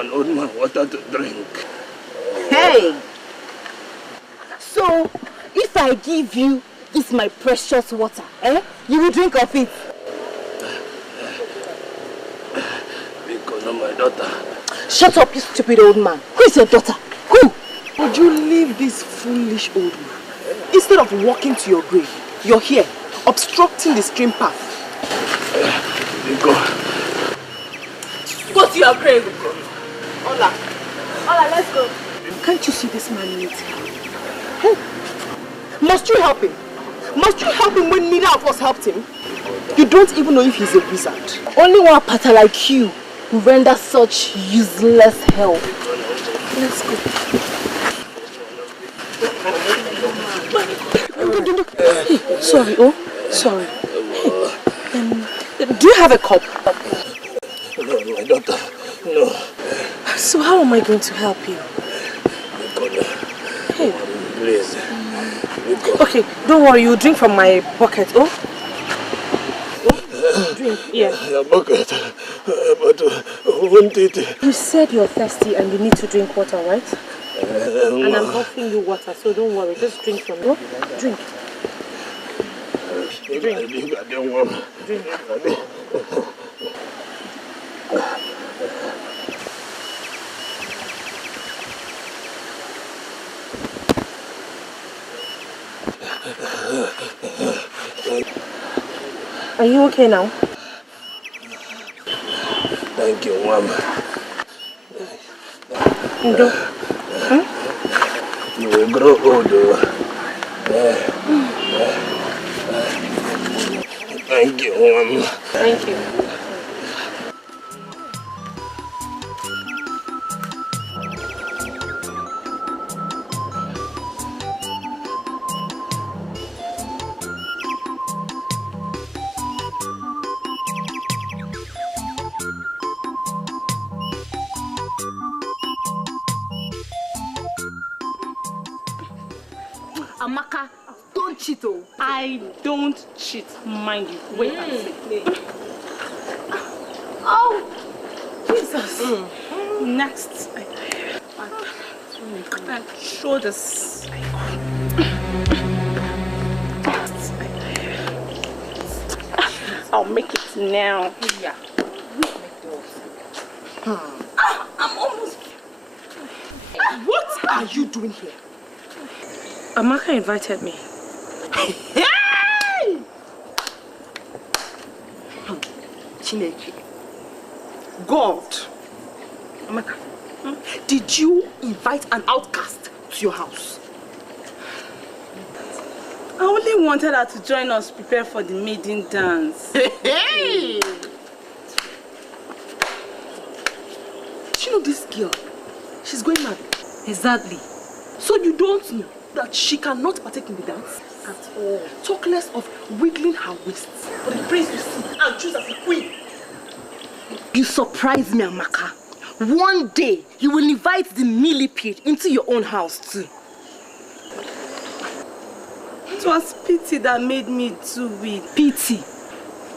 an old man water to drink. Hey! So, if I give you this my precious water, you will drink of it? Because of my daughter. Shut up, you stupid old man. Who is your daughter? Who? Would you leave this foolish old man? Instead of walking to your grave, you're here, obstructing the stream path. Go to your grave. Ola, let's go. Can't you see this man needs help? Hey. Must you help him? Must you help him when neither of us helped him? You don't even know if he's a wizard. Only one pata like you who render such useless help. Let's go. Sorry, sorry. Do you have a cup? No, my daughter, no. So how am I going to help you? Hey. Please. Okay, don't worry, you drink from my bucket, drink, yeah. Your bucket, but won't it? You said you're thirsty and you need to drink water, right? And I'm offering you water, so don't worry, just drink from it. Drink. Drink. I don't want. Drink. Are you okay now? Thank you, Mom. Ndo. You will grow older. Thank you, Mom. Thank you. Amaka, don't cheat, oh. I don't cheat, mind you. Wait and see. Oh, Jesus. Next, shoulders. I'll make it now. Yeah. I'm almost. What are you doing here? Amaka invited me. Hey! Chineke. God. Amaka, did you invite an outcast to your house? I only wanted her to join us prepare for the maiden dance. Hey! Do you know this girl? She's going mad. Exactly. So you don't know that she cannot partake in the dance at all. Talk less of wiggling her waists for the prince to see and choose as a queen. You surprise me, Amaka. One day, you will invite the millipede into your own house too. It was pity that made me do it. Pity.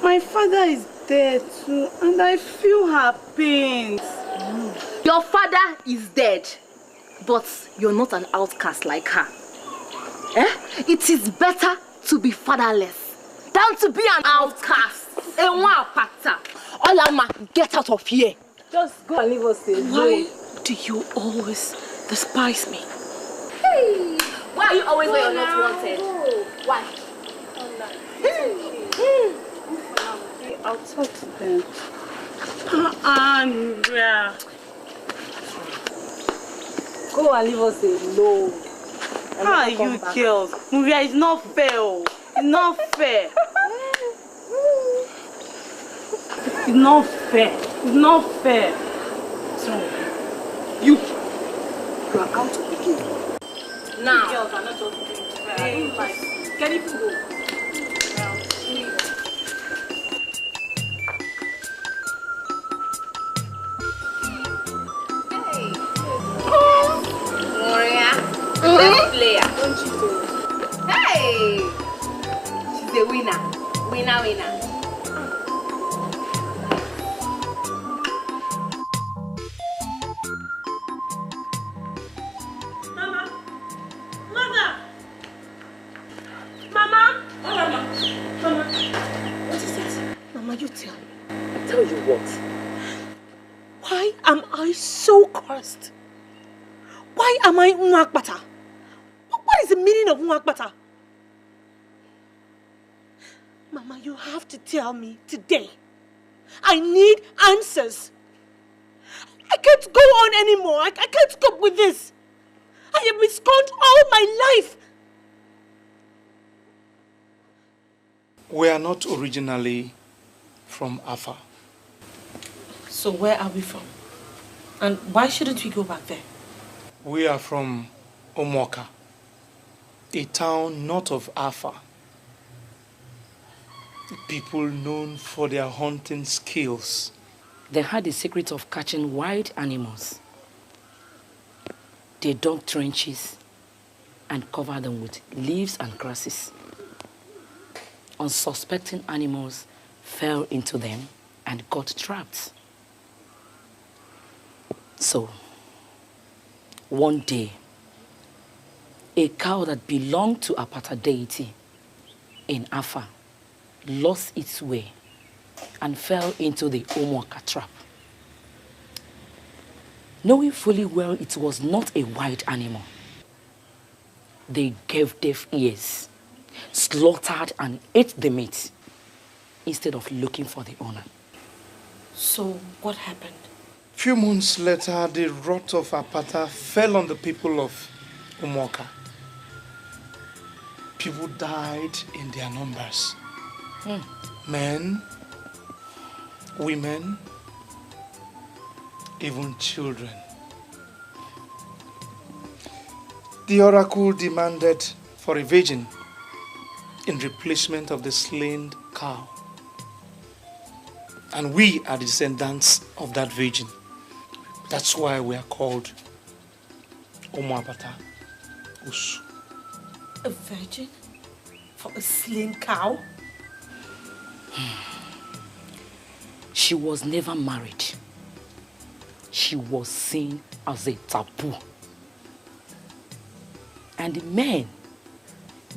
My father is dead too, and I feel her pain. Your father is dead, but you're not an outcast like her. It is better to be fatherless than to be an outcast. Olama, get out of here. Just go and leave us alone. Why do you always despise me? Hey, why are you always where you're not wanted? Why? I'll talk to them. Andrea. Go and leave us alone. How are you girls? Maria, it's not fair. It's not fair. It's not fair. It's not fair. Sorry. You are out of the game. Now. Girls are not just doing fair. I don't like it. Can you go? Maria, best player. Don't you do? Hey, she's a winner. Winner. tell me. Tell you what? Why am I so cursed? Why am I Nwakbata? What is the meaning of Nwakbata? Mama, you have to tell me today. I need answers. I can't go on anymore. I can't cope with this. I have been scorned all my life. We are not originally from Afa. So where are we from? And why shouldn't we go back there? We are from Omoka, a town north of Afa. People known for their hunting skills. They had the secret of catching wild animals. They dug trenches and covered them with leaves and grasses. Unsuspecting animals fell into them and got trapped. So, one day, a cow that belonged to a Apata deity in Afa lost its way and fell into the Omoka trap. Knowing fully well it was not a wild animal, they gave deaf ears, slaughtered and ate the meat instead of looking for the owner. So what happened? Few months later, the wrath of Apata fell on the people of Omoka. People died in their numbers. Men, women, even children. The oracle demanded for a virgin in replacement of the slain cow. And we are the descendants of that virgin. That's why we are called Omoapata Usu. A virgin? For a slain cow? She was never married. She was seen as a taboo. And the men,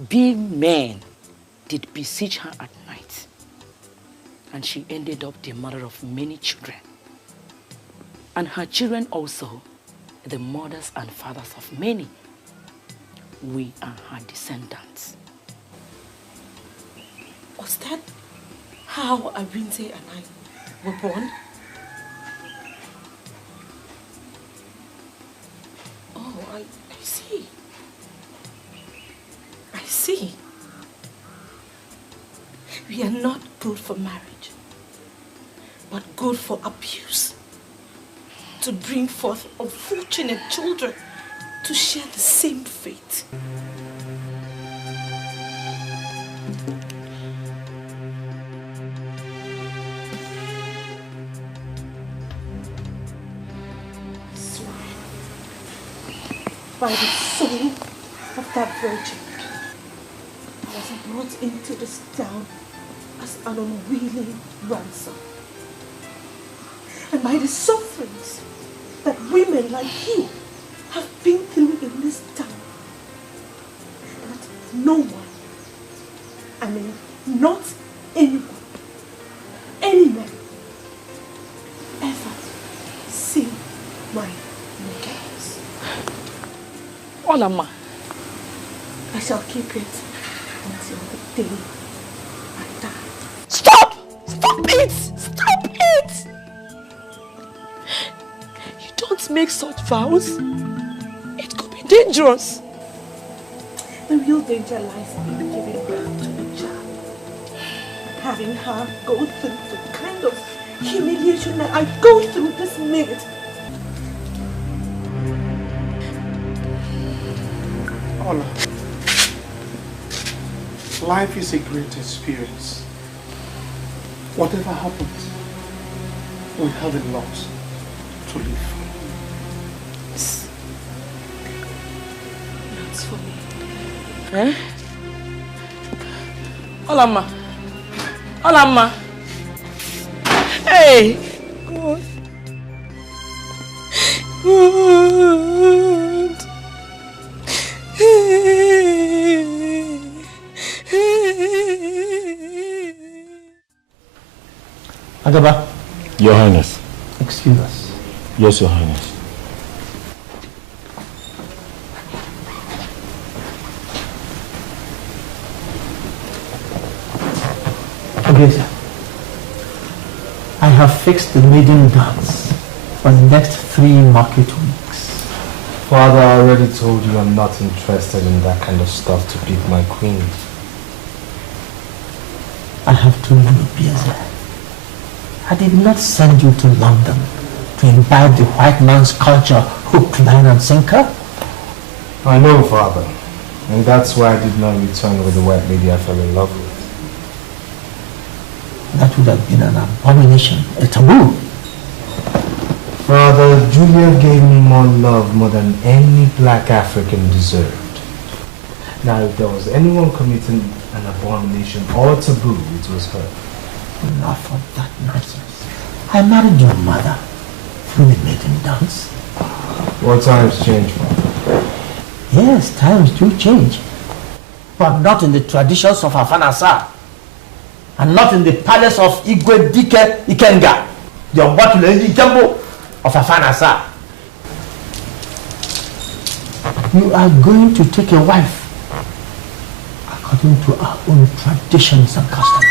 being men, did besiege her at night. And she ended up the mother of many children. And her children also, the mothers and fathers of many. We are her descendants. Was that how Arinte and I were born? Oh, I see. I see. We are not good for marriage, but good for abuse. To bring forth unfortunate children to share the same fate. By the soul of that virgin, I was brought into this town as an unwilling ransom. And by the sufferings that women like you have been through in this town, that no one, I mean not anyone, any man, ever seen my nakedness. Olama. I shall keep it until the day I die. Stop! Stop it! Stop it! You don't make such vows. It could be dangerous. The real danger lies in giving birth to a child. Having her go through the kind of humiliation that I go through this minute. Ola, life is a great experience. Whatever happens, we have a lot to live. Yes. That's for me. Eh? Olama. Olama. Hey! God. God. Agaba. Your Highness. Excuse us. Yes, Your Highness. Okay, sir. I have fixed the maiden dance for the next 3 market weeks. Father, I already told you I'm not interested in that kind of stuff to pick my queen. I have told you, Biaza. I did not send you to London to imbibe the white man's culture, hook, line, and sinker. I know, Father. And that's why I did not return with the white lady I fell in love with. That would have been an abomination, a taboo. Father, Julia gave me more than any black African deserved. Now, if there was anyone committing an abomination or taboo, it was her. Enough of that nonsense. I married your mother through the maiden dance. What times change, Father? Yes, times do change. But not in the traditions of Afanasa. And not in the palace of Igwe Dike Ikenga, the Obatule Ikembo of Afanasa. You are going to take a wife according to our own traditions and customs.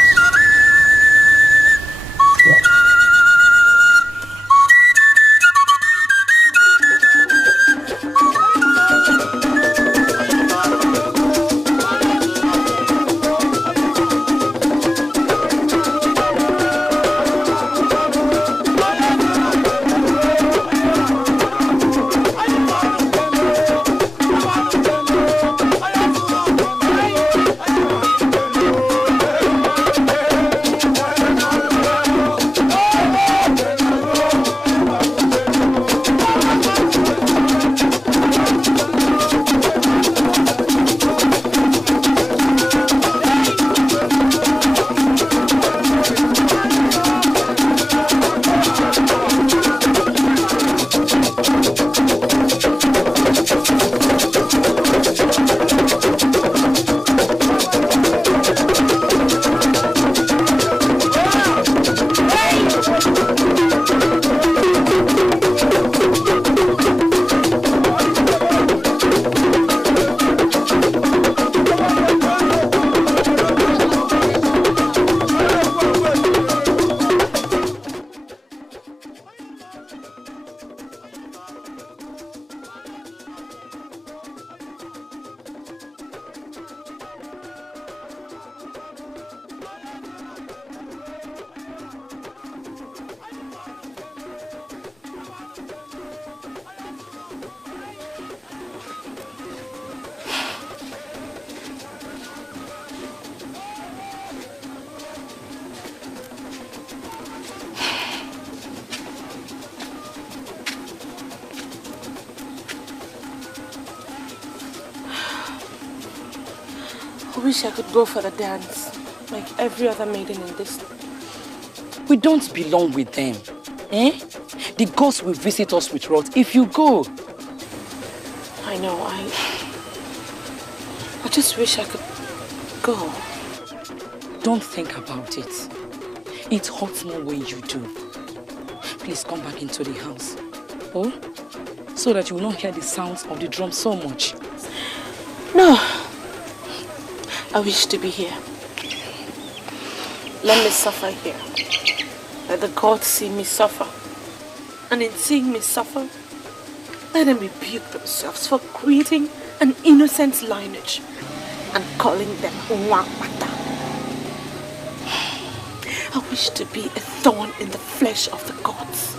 I wish I could go for the dance, like every other maiden in this. We don't belong with them. Eh? The ghosts will visit us with wrath if you go. I know, I just wish I could go. Don't think about it. It hurts more when you do. Please come back into the house. Oh? So that you will not hear the sounds of the drum so much. No. I wish to be here. Let me suffer here. Let the gods see me suffer. And in seeing me suffer, let them rebuke themselves for creating an innocent lineage and calling them Nwapata. I wish to be a thorn in the flesh of the gods.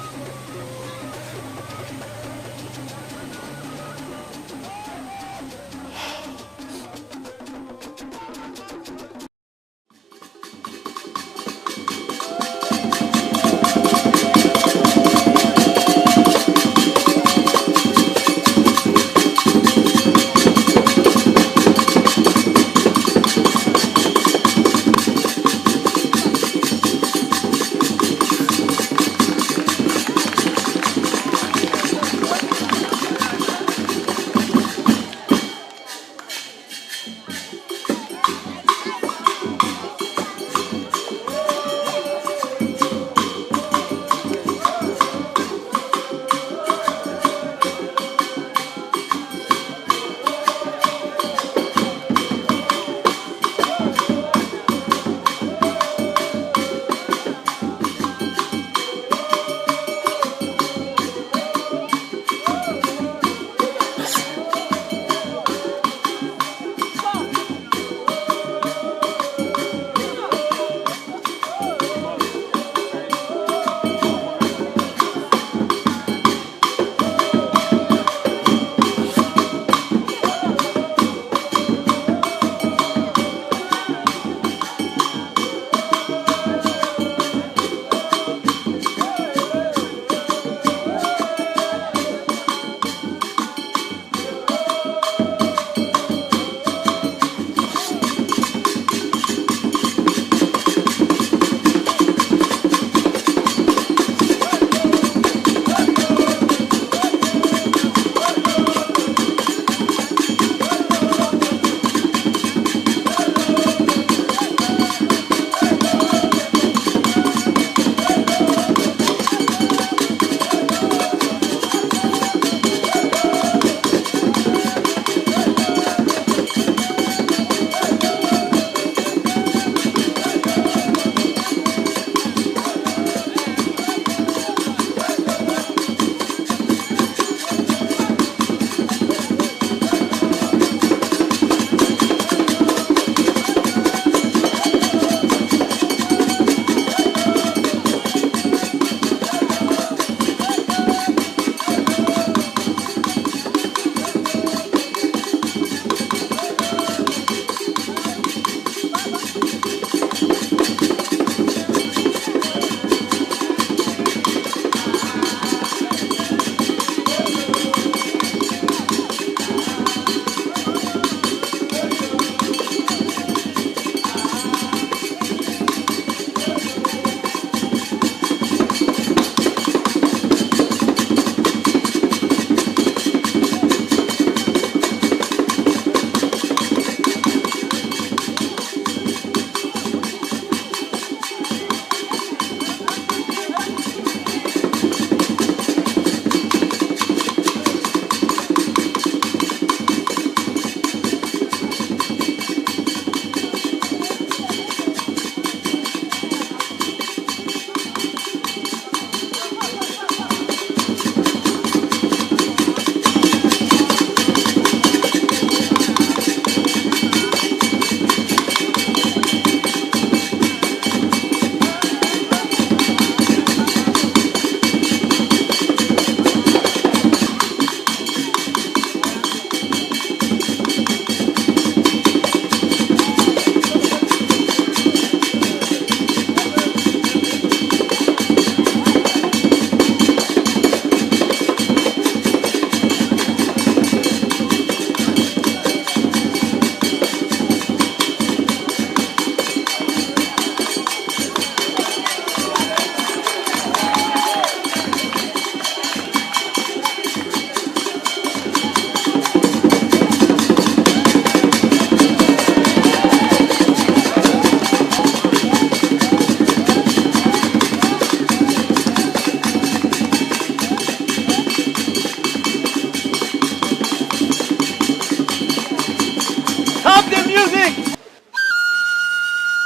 music!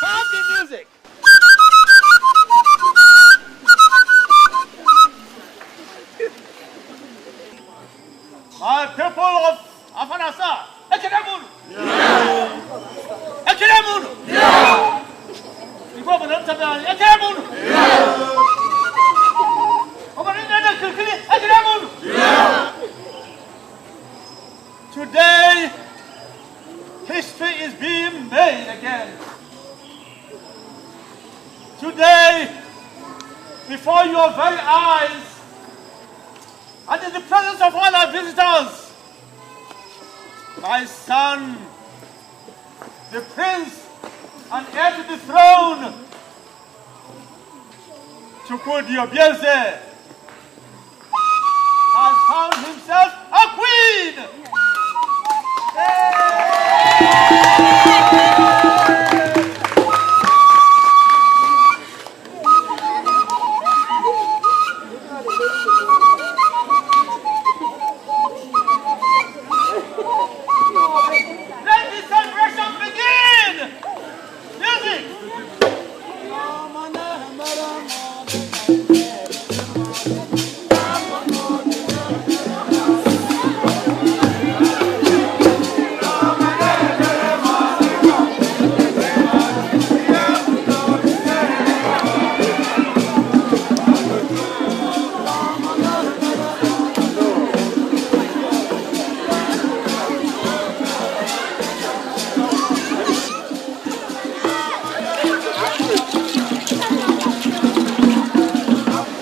Have the music! My people of Afanasa, Ekenemunu! Yeah! Ekenemunu! Yeah! Ekenemunu! Yeah! Yeah! Today, history is being made again. Today, before your very eyes, and in the presence of all our visitors, my son, the prince and heir to the throne, Chukwudi Obieze, has found himself a queen! Let the celebration begin! Music!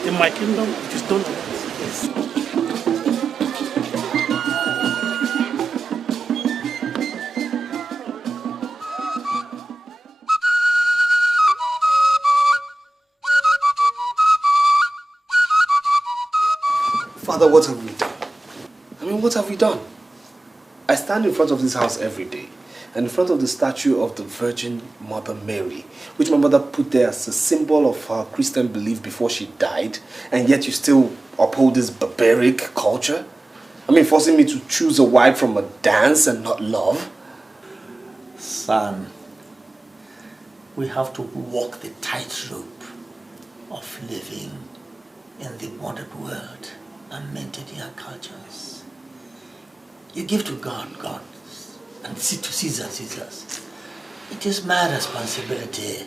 In my kingdom, it is done. Yes. Father, what have we done? I mean, what have we done? I stand in front of this house every day, and in front of the statue of the Virgin Mother Mary, which my mother put there as a symbol of her Christian belief before she died, and yet you still uphold this barbaric culture? I mean, forcing me to choose a wife from a dance and not love? Son, we have to walk the tightrope of living in the modern world and maintaining our cultures. You give to God, God, and to Caesar, Caesars. It is my responsibility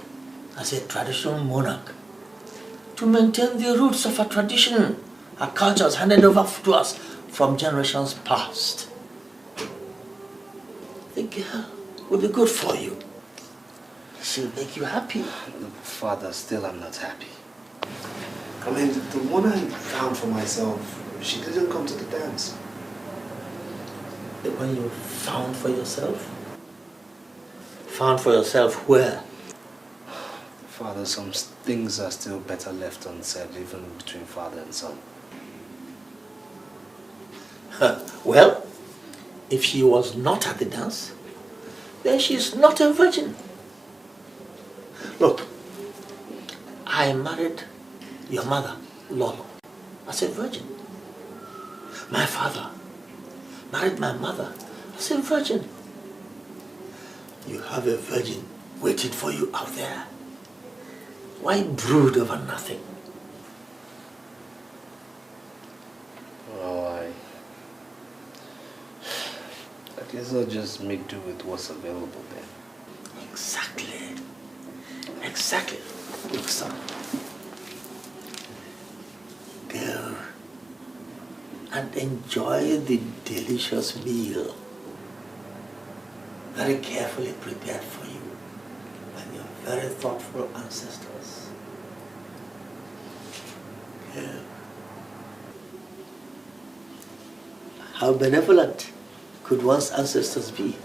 as a traditional monarch to maintain the roots of our tradition, our cultures handed over to us from generations past. The girl will be good for you. She'll make you happy. Father, still I'm not happy. I mean, the one I found for myself, she didn't come to the dance. The one you found for yourself? Found for yourself where? Father, some things are still better left unsaid, even between father and son. Well, if she was not at the dance, then she's not a virgin. Look, I married your mother, Lolo, as a virgin. My father married my mother as a virgin. You have a virgin waiting for you out there. Why brood over nothing? Oh, I guess I'll just make do with what's available then. Exactly. Exactly. Look, son. Go and enjoy the delicious meal very carefully prepared for you by your very thoughtful ancestors. Go. How benevolent could one's ancestors be?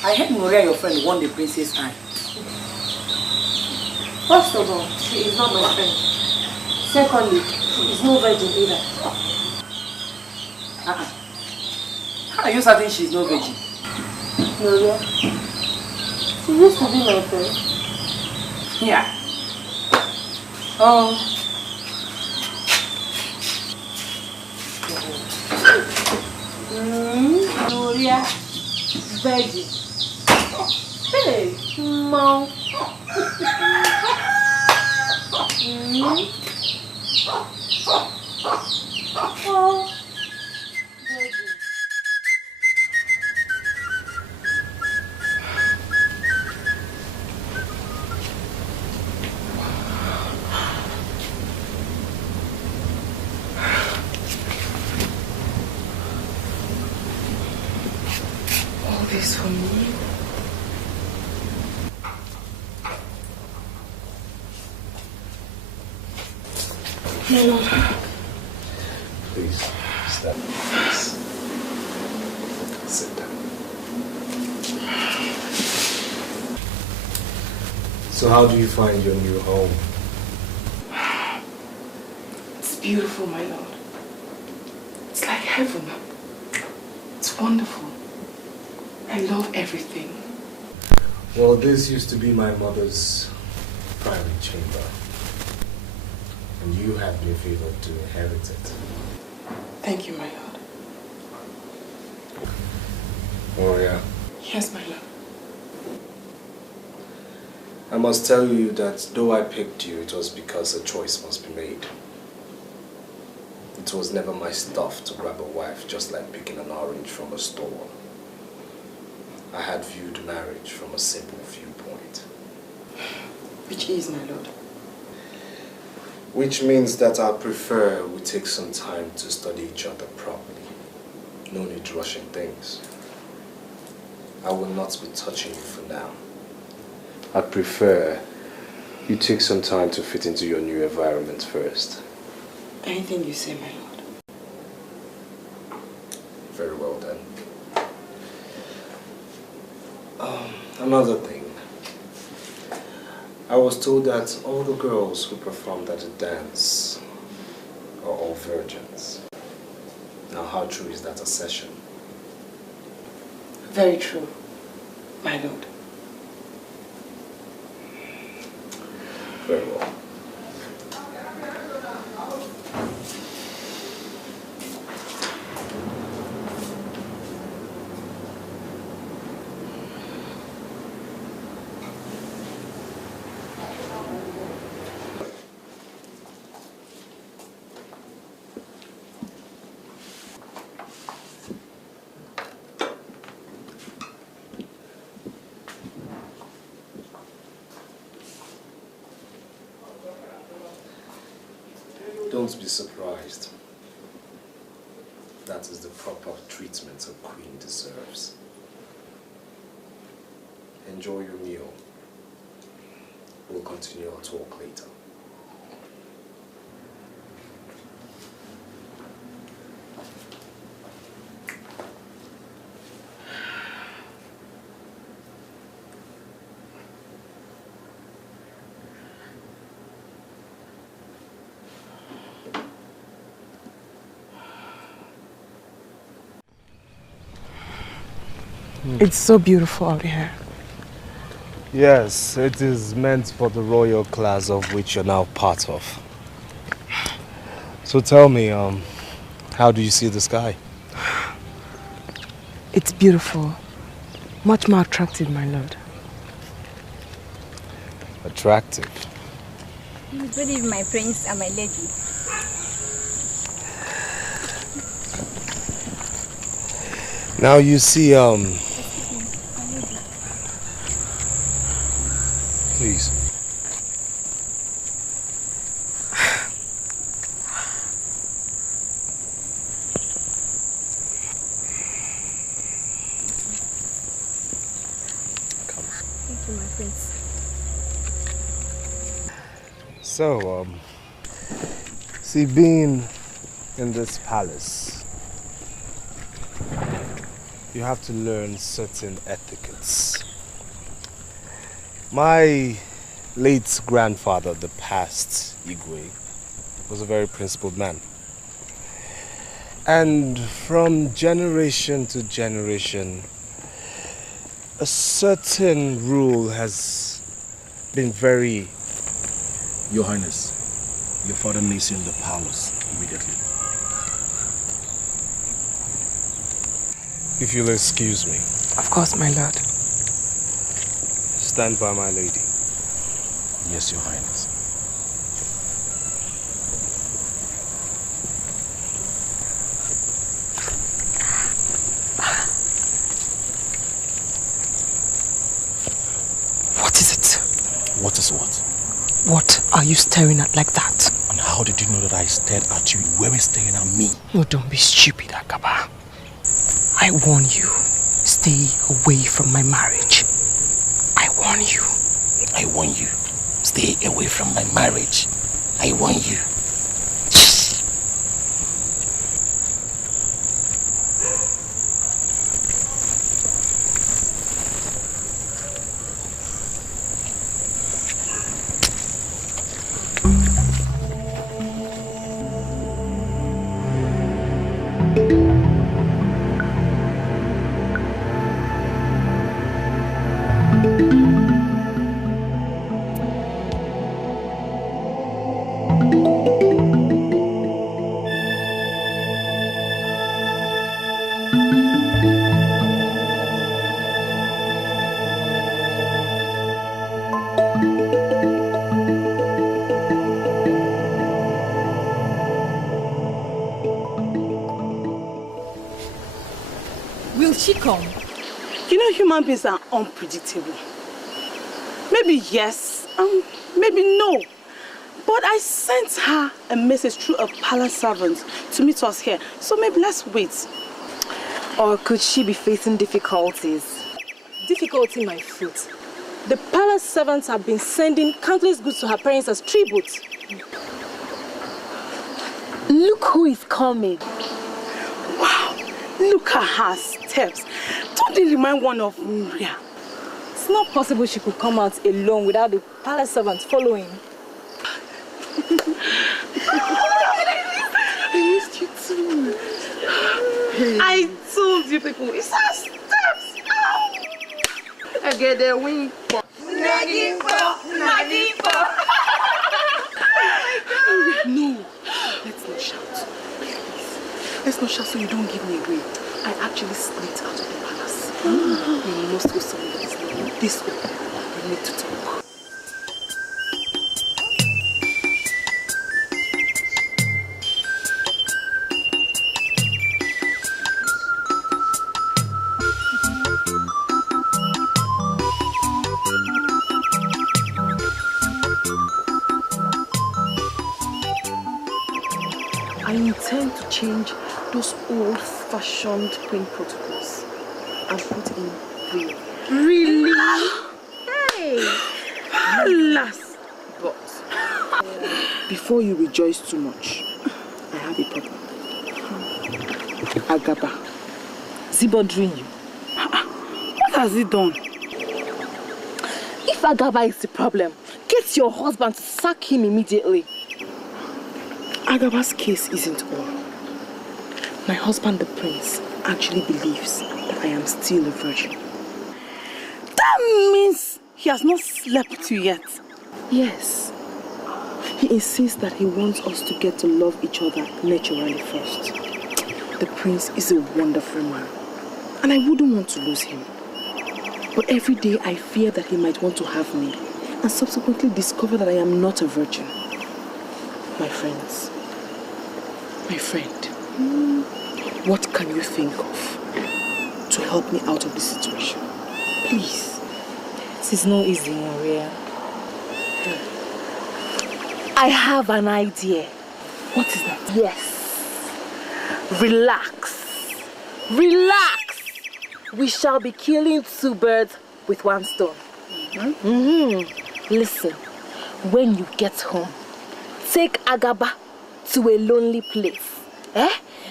I heard Maria, your friend, won the princess eye. First of all, she is not my friend. Secondly, she is no virgin either. Are you certain she's no virgin? No, yeah. She used to be my friend. Yeah. Oh. Gloria. Virgin. Hey, Mom. Oh. All this for me? My lord. Please, step. Please. Sit down. So how do you find your new home? It's beautiful, my lord. It's like heaven. It's wonderful. I love everything. Well, this used to be my mother's private chamber. And you have been favored to inherit it. Thank you, my lord. Gloria, Yes, my lord. I must tell you that though I picked you, it was because a choice must be made. It was never my stuff to grab a wife just like picking an orange from a store. I had viewed marriage from a simple viewpoint. Which is, my lord? Which means that I prefer we take some time to study each other properly. No need rushing things. I will not be touching you for now. I prefer you take some time to fit into your new environment first. Anything you say, my lord. Very well then. Another thing. I was told that all the girls who performed at the dance are all virgins. Now, how true is that assertion? Very true, my lord. Very well. Don't be surprised. That is the proper treatment a queen deserves. Enjoy your meal. We'll continue our talk later. It's so beautiful out here. Yes, it is meant for the royal class of which you're now part of. So tell me, how do you see the sky? It's beautiful. Much more attractive, my lord. Attractive? Good evening, my prince and my lady. Now you see, please. Come. Thank you, my prince. So, see, being in this palace, you have to learn certain etiquettes. My late grandfather, the past Igwe, was a very principled man. And from generation to generation, a certain rule has been very... Your Highness, your father needs you in the palace immediately. If you'll excuse me. Of course, my lord. Stand by my lady. Yes, your Highness. What is it? What is what? What are you staring at like that? And how did you know that I stared at you? You weren't staring at me. Oh, don't be stupid, Agaba. I warn you, stay away from my marriage. I warn you. I warn you. Stay away from my marriage. I warn you. Will she come? You know, human beings are unpredictable. Maybe yes, maybe no. But I sent her a message through a palace servant to meet us here. So maybe let's wait. Or could she be facing difficulties? Difficulty, my foot. The palace servants have been sending countless goods to her parents as tribute. Look who is coming. Wow, look at her steps. Don't they remind one of Maria? It's not possible she could come out alone without the palace servants following. I missed you too. I told you people, it's her steps. I get the wing. No, let's not shout. Please. Let's not shout so you don't give me away. I actually slipped out of the palace. We must go somewhere that's not this way. We need to talk. I intend to change those old-fashioned queen protocols and put in real. Really? Hey! Alas! But before you rejoice too much, I have a problem. Agaba, is he bothering you? What has he done? If Agaba is the problem, get your husband to sack him immediately. Agaba's case isn't all. My husband, the prince, actually believes that I am still a virgin. That means he has not slept with you yet. Yes. He insists that he wants us to get to love each other naturally first. The prince is a wonderful man, and I wouldn't want to lose him. But every day I fear that he might want to have me, and subsequently discover that I am not a virgin. My friends, my friend, what can you think of to help me out of this situation? Please. It is not easy, Maria. I have an idea. What is that? Yes. Relax. Relax. We shall be killing two birds with one stone. Listen, when you get home, take Agaba to a lonely place.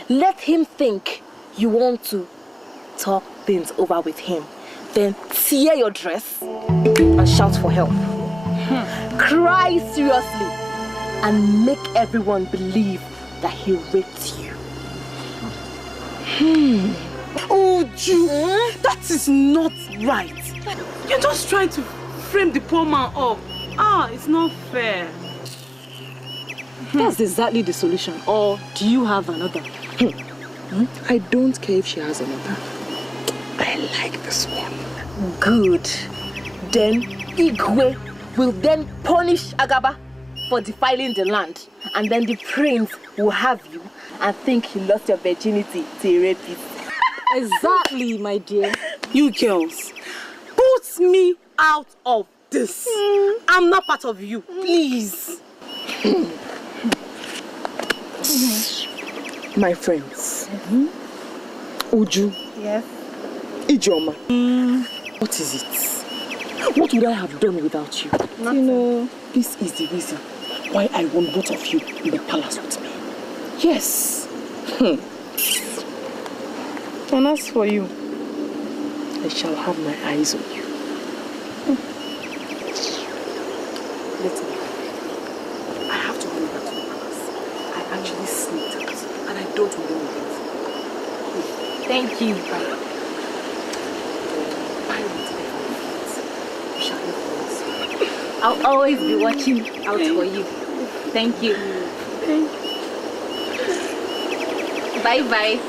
Let him think you want to talk things over with him. Then tear your dress and shout for help. Cry seriously and make everyone believe that he raped you. Oh, Ju, that is not right. You're just trying to frame the poor man up. It's not fair. That's exactly the solution. Or do you have another? I don't care if she has another. I like this one. Good. Then Igwe will then punish Agaba for defiling the land. And then the prince will have you and think he lost your virginity to a rapist. Exactly, my dear. You girls, put me out of this. I'm not part of you, please. My friends. Uju. Yes. Ijoma. What is it? What would I have done without you? Nothing. You know, this is the reason why I want both of you in the palace with me. Yes. And as for you, I shall have my eyes on you. Let me. I have to run back to the palace. I actually sneaked out and I don't want to it. Thank you. I'll always be watching out for you. Thank you. Bye bye.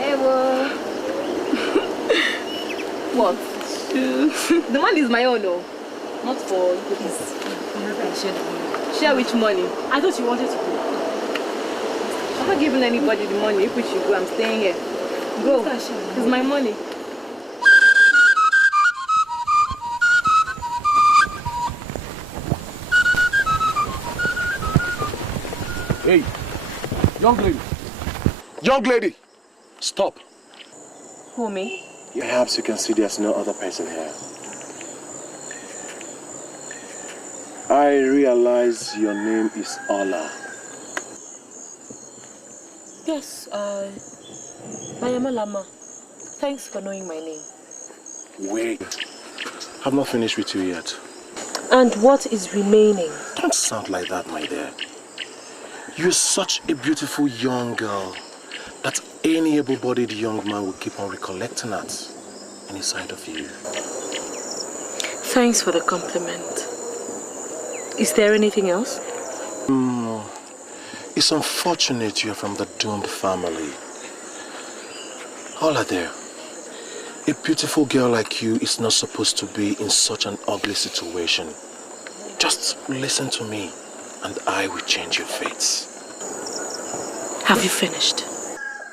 Ewo. What? The money is my own, though. Not for you. Share which money? I thought you wanted to go. I'm not giving anybody the money. If we should go, I'm staying here. Go. It's my money. Hey, young lady. Young lady, stop. Who, me? Perhaps you can see there's no other person here. I realize your name is Ola. Yes, I am Alama. Thanks for knowing my name. Wait, I've not finished with you yet. And what is remaining? Don't sound like that, my dear. You're such a beautiful young girl that any able-bodied young man will keep on recollecting at any sight of you. Thanks for the compliment. Is there anything else? It's unfortunate you're from the doomed family. Hola there. A beautiful girl like you is not supposed to be in such an ugly situation. Just listen to me and I will change your fates. Have you finished?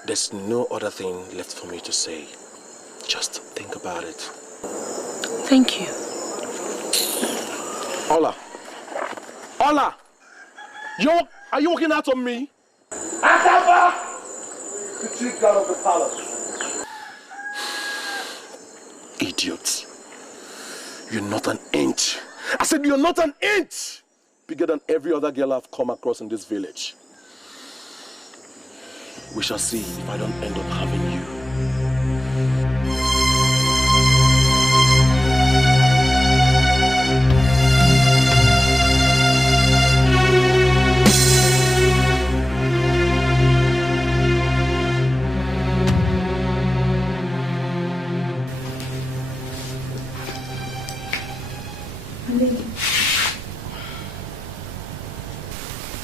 There's no other thing left for me to say. Just think about it. Thank you. Ola. Ola! Are you walking out on me? Asaba! The chief guard of the palace. Idiot. You're not an inch. I said you're not an inch bigger than every other girl I've come across in this village. We shall see if I don't end up having you.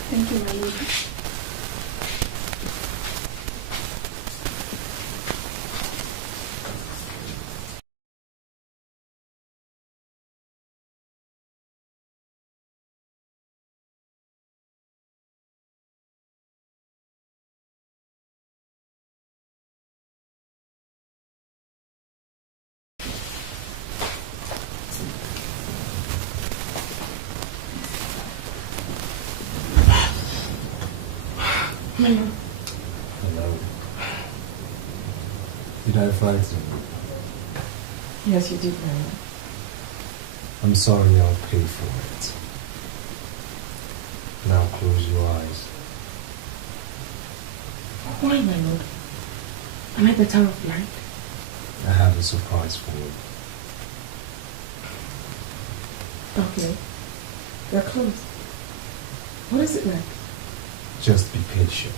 Thank you, my lady. Hello. Did I frighten you? Yes, you did, Mama. I'm sorry, I'll pay for it. Now close your eyes. Why, my lord? Am I the Tower of Light? I have a surprise for you. Okay. They're closed. What is it like? Just be patient.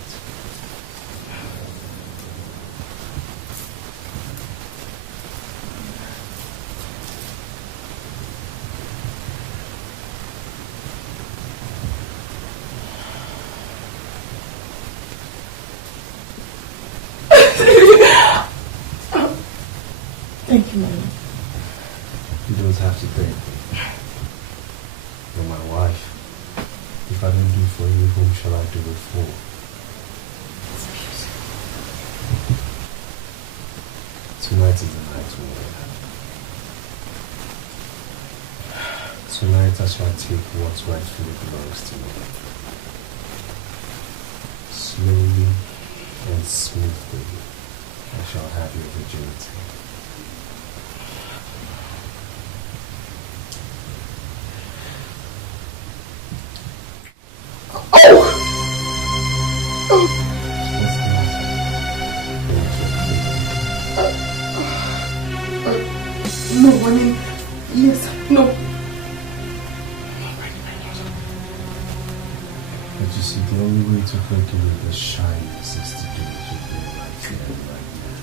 Thank you, Mommy. You don't have to thank me. You're my wife. If I don't do it for you, whom shall I do it for? Tonight is the night we Tonight I shall take what rightfully belongs to me. Slowly and smoothly, I shall have your virginity. No, I mean, yes, no. But you see, the only way to regulate the shyness is to do what you're doing right here and right now.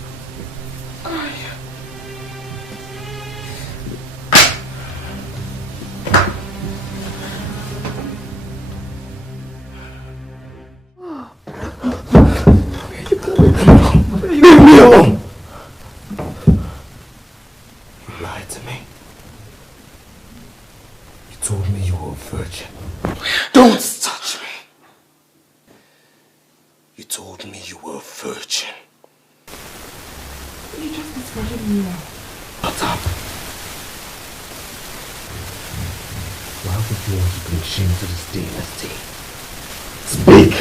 Leave me alone! You lied to me. You told me you were a virgin. Don't touch me! You told me you were a virgin. You just discarded me now. Shut up! Why would you want to bring shame to this dynasty? Speak!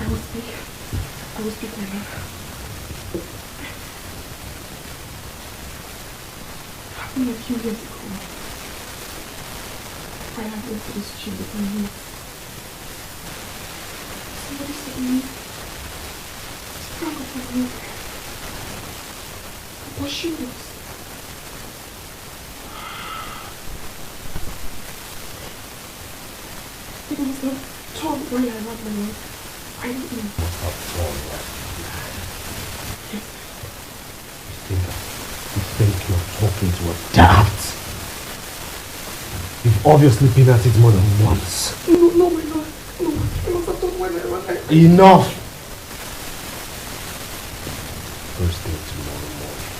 I will speak, my love. Happened a few years ago. I had went to this gym with my niece. Somebody said to me, sprang up my milk. What she was. It was the tall boy I had my milk. I don't know. You think you're talking to a doubt? You've obviously been at it more than once. No, my lord. No, I must have done when I Enough! First thing tomorrow morning,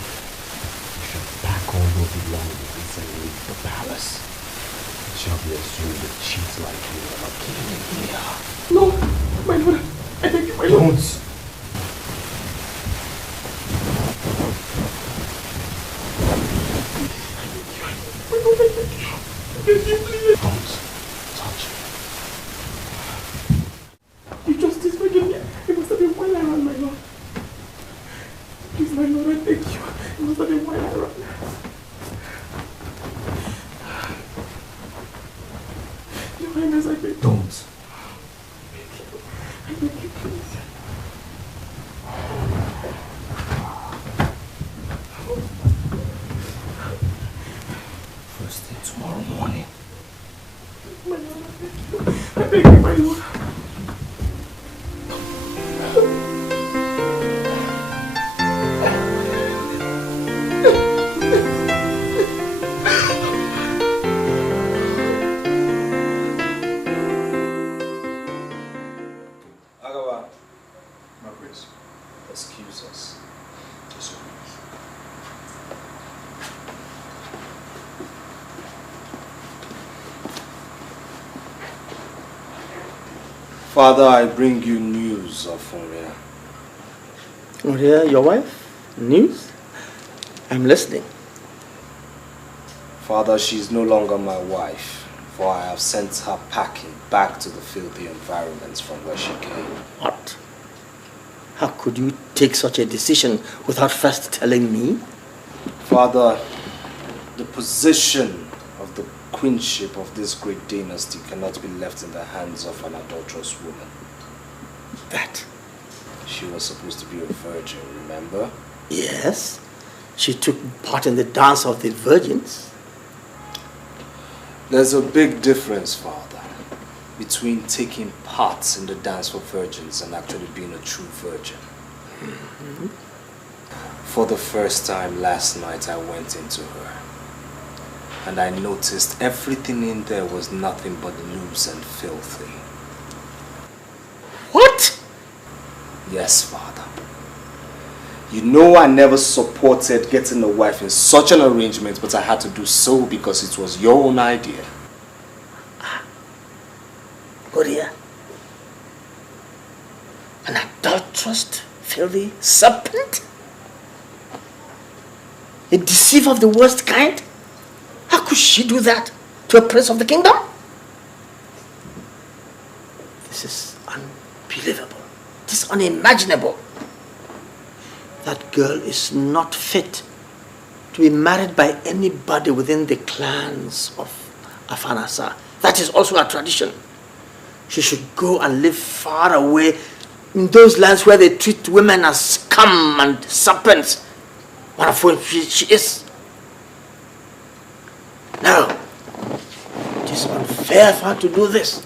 you shall pack all your belongings and leave the palace. It shall be assumed that cheats like you never came in here. No, my lord. I beg you, my lord. Don't! Don't touch me. You just disregarded me. It must have been while I ran, my lord. Please, my lord, I beg you. It must have been while I ran. Your Highness, I beg you. Don't. I beg you, please. First thing tomorrow morning. My lord, I beg you, my lord. Excuse us. Father, I bring you news of Oria. Oria, your wife? News? I'm listening. Father, she's no longer my wife, for I have sent her packing back to the filthy environments from where she came. What? How could you take such a decision without first telling me? Father, the position of the queenship of this great dynasty cannot be left in the hands of an adulterous woman. That? She was supposed to be a virgin, remember? Yes. She took part in the dance of the virgins. There's a big difference, Father, between taking part in the dance for virgins and actually being a true virgin. Mm-hmm. For the first time last night, I went into her. And I noticed everything in there was nothing but loose and filthy. What? Yes, Father. You know I never supported getting a wife in such an arrangement, but I had to do so because it was your own idea. Gloria, an adulterous, filthy serpent? A deceiver of the worst kind? How could she do that to a prince of the kingdom? This is unbelievable. This is unimaginable. That girl is not fit to be married by anybody within the clans of Afanasa. That is also our tradition. She should go and live far away in those lands where they treat women as scum and serpents, one of whom she is. No, it is unfair for her to do this.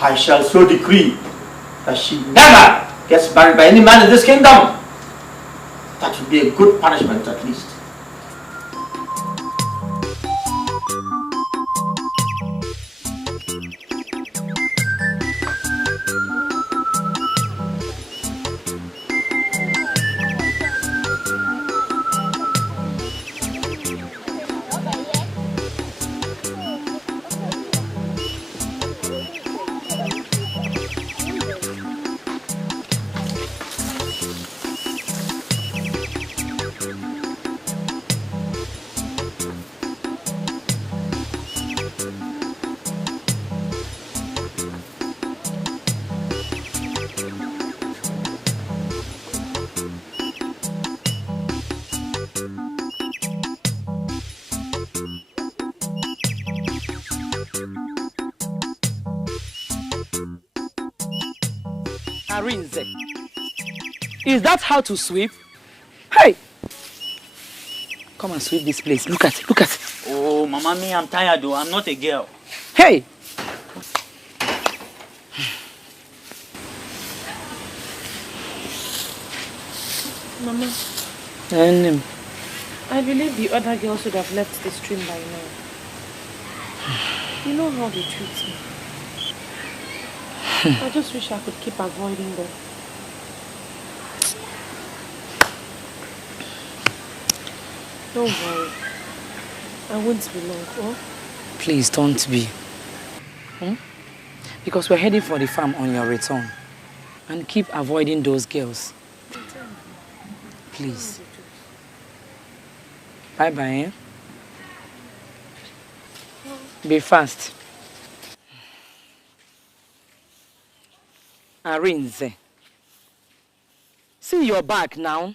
I shall so decree that she never gets married by any man in this kingdom. That would be a good punishment at least. Is that how to sweep? Hey! Come and sweep this place. Look at it, look at it. Oh, Mama, me, I'm tired though. I'm not a girl. Hey! Mama. And I believe the other girls should have left the stream by now. You know how they treat me. I just wish I could keep avoiding them. Don't worry. I won't be long, oh? please don't be. Because we're heading for the farm on your return. And keep avoiding those girls. Please. Bye-bye, eh? Be fast. Arinze. See your back now.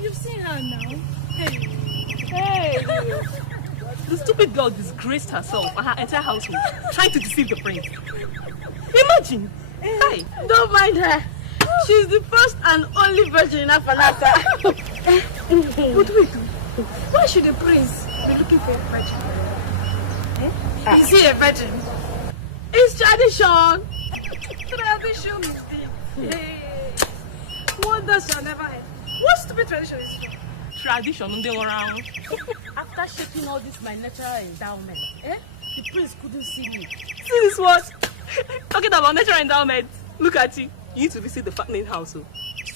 You've seen her now. Hey. The stupid girl disgraced herself and her entire household, trying to deceive the prince. Imagine. Hey. Don't mind her. She's the first and only virgin in Afanasa. But wait, why should the prince be looking for a virgin? Is he a virgin? It's tradition. Tradition is this. Wonders shall never end. What stupid tradition is this? Tradition, they around. After shaking all this my natural endowment, the prince couldn't see me. See this what? Talking about natural endowment. Look at you. You need to visit the fattening house.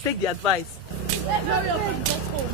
Take the advice. Hurry up and get home.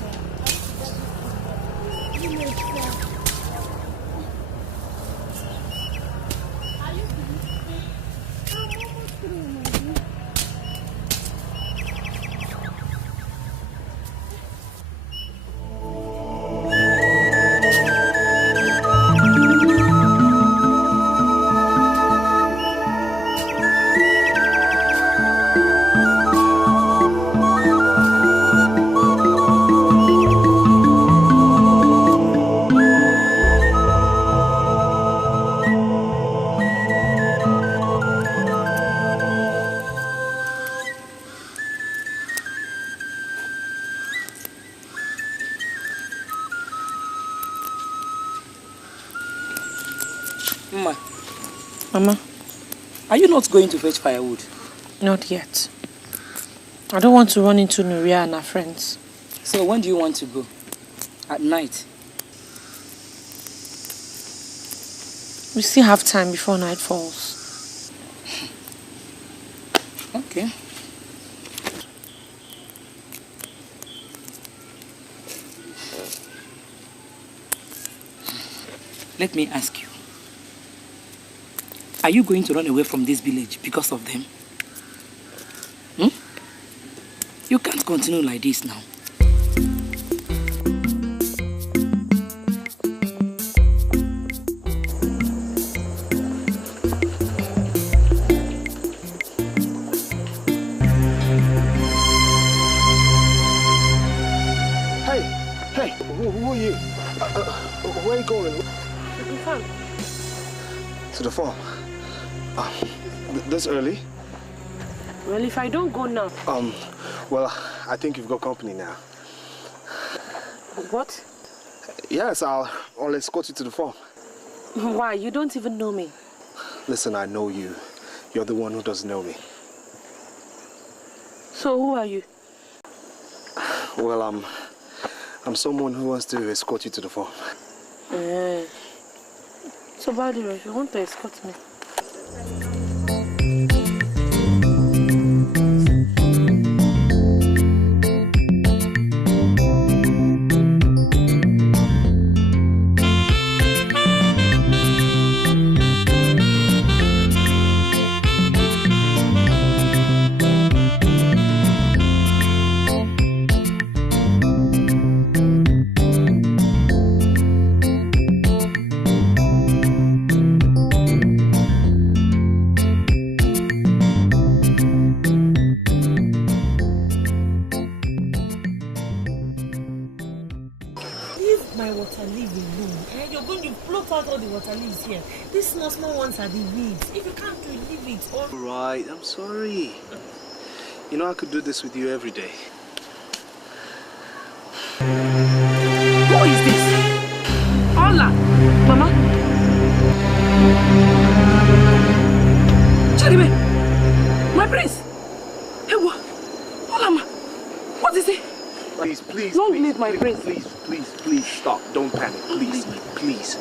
Mama, are you not going to fetch firewood? Not yet. I don't want to run into Nuria and her friends. So when do you want to go? At night? We still have time before night falls. Okay. Let me ask you. Are you going to run away from this village because of them? You can't continue like this now. Hey, who are you? Where are you going? To the farm. This early? Well, if I don't go now... Well, I think you've got company now. What? Yes, I'll escort you to the farm. Why? You don't even know me. Listen, I know you. You're the one who doesn't know me. So who are you? Well, I'm someone who wants to escort you to the farm. So by the way, if you want to escort me. Small ones are the weeds. If you can't do it, leave it. All right, I'm sorry. You know I could do this with you every day. Who is this? Hola, Mama. Charibe, my prince. Hey, what? Hola, Ma. What is it? Please, don't leave my prince. Please, stop. Don't panic. Please.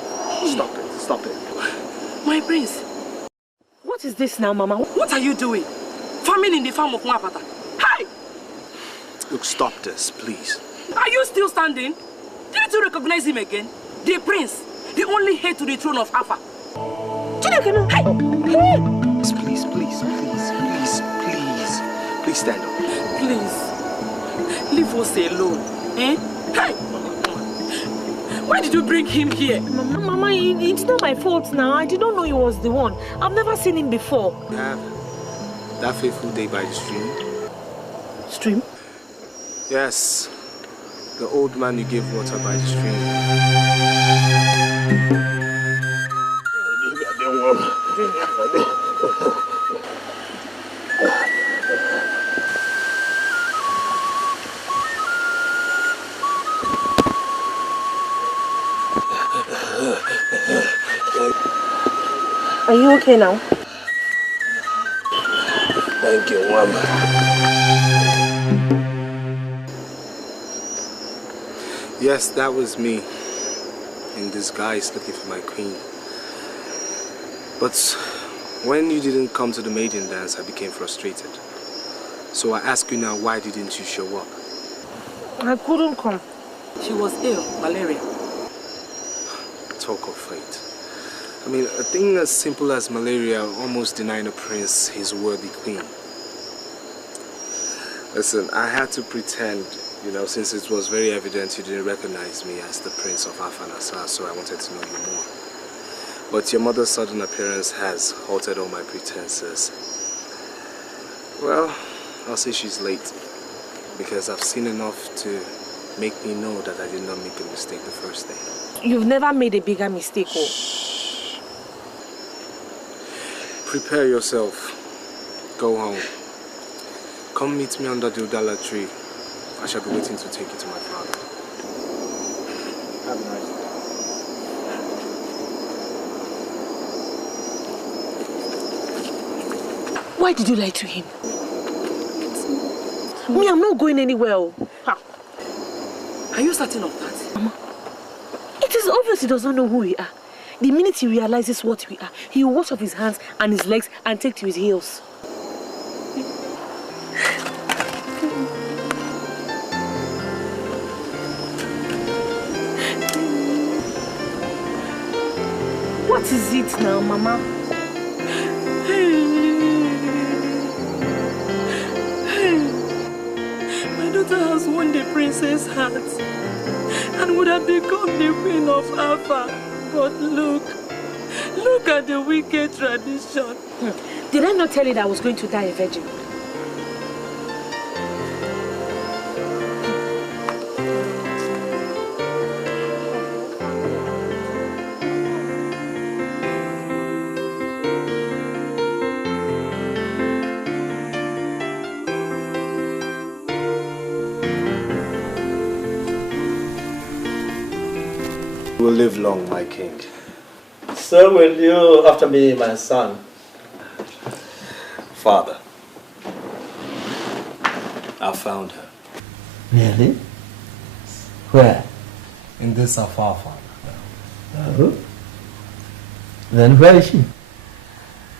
Stop it. My prince. What is this now, Mama? What are you doing? Farming in the farm of Mwapata. Hey! Look, stop this, please. Are you still standing? Didn't you recognize him again? The prince, the only heir to the throne of Alpha. Hey! Please stand up. Please, leave us alone. Eh? Hey! Why did you bring him here? Mama, it's not my fault now. I didn't know he was the one. I've never seen him before. That fateful day by the stream. Stream? Yes. The old man you gave water by the stream. Are you okay now? Thank you, Mama. Yes, that was me. In disguise, looking for my queen. But when you didn't come to the maiden dance, I became frustrated. So I ask you now, why didn't you show up? I couldn't come. She was ill, malaria. Talk of fate. I mean, a thing as simple as malaria almost denying a prince his worthy queen. Listen, I had to pretend, since it was very evident you didn't recognize me as the prince of Afanasa, so I wanted to know you more. But your mother's sudden appearance has halted all my pretenses. Well, I'll say she's late, because I've seen enough to make me know that I did not make a mistake the first day. You've never made a bigger mistake, oh. Prepare yourself. Go home. Come meet me under the Udala tree. I shall be waiting to take you to my father. Have a nice day. Why did you lie to him? Me, I'm not going anywhere. Are you certain of that? Mama, it is obvious he does not know who we are. The minute he realizes what we are, he will wash off his hands and his legs and take to his heels. What is it now, Mama? My daughter has won the princess' heart and would have become the queen of Alpha. But look at the wicked tradition. Did I not tell you that I was going to die a virgin? You will live long, my king. So will you after me, my son. Father, I found her. Really? Where? In this afar, Father. Oh. Then where is she?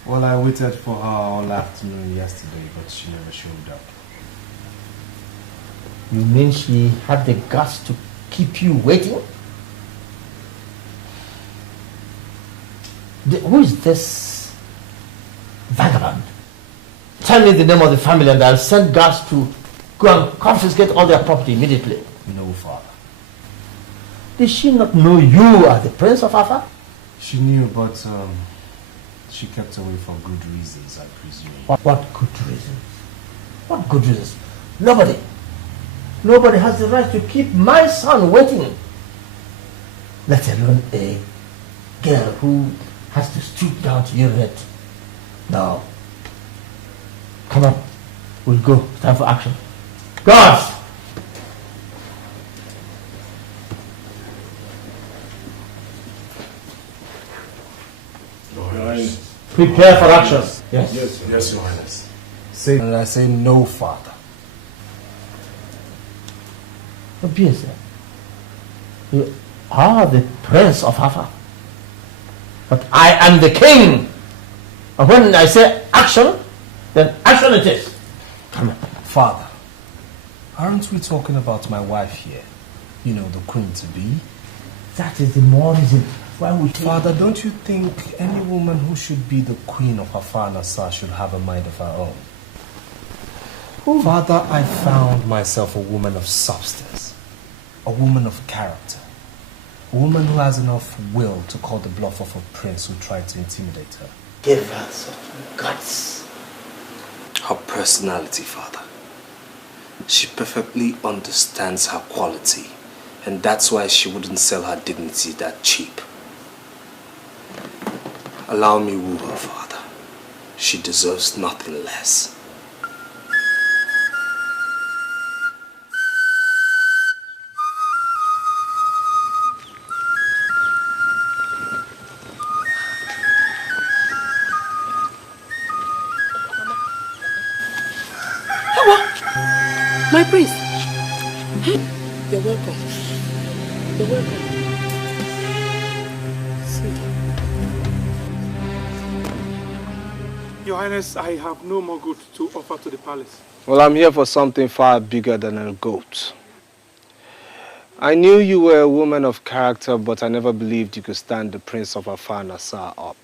Well, I waited for her all afternoon yesterday, but she never showed up. You mean she had the guts to keep you waiting? Who is this vagabond? Tell me the name of the family and I'll send guards to go and confiscate all their property immediately. No, Father. Did she not know you are the Prince of Alpha? She knew, but she kept away for good reasons, I presume. What good reasons? What good reasons? Nobody has the right to keep my son waiting. Let alone a girl who has to stoop down to urinate. Now, come on, we'll go. Time for action. Guards! Prepare for action. Yes. Yes, Your Highness. And I say no, Father. Obviously, you are the Prince of Alpha. But I am the king. And when I say action, then action it is. Come on. Father, aren't we talking about my wife here? You know, the queen-to-be? That is the more reason why we... Father, don't you think any woman who should be the queen of her father should have a mind of her own? Ooh. Father, I found myself a woman of substance, a woman of character, a woman who has enough will to call the bluff of a prince who tried to intimidate her. Give her such guts. Her personality, Father. She perfectly understands her quality, and that's why she wouldn't sell her dignity that cheap. Allow me woo her, Father. She deserves nothing less. My prince. You're welcome. You're welcome. Your Highness, I have no more goods to offer to the palace. Well, I'm here for something far bigger than a goat. I knew you were a woman of character, but I never believed you could stand the Prince of Afar Nassar up.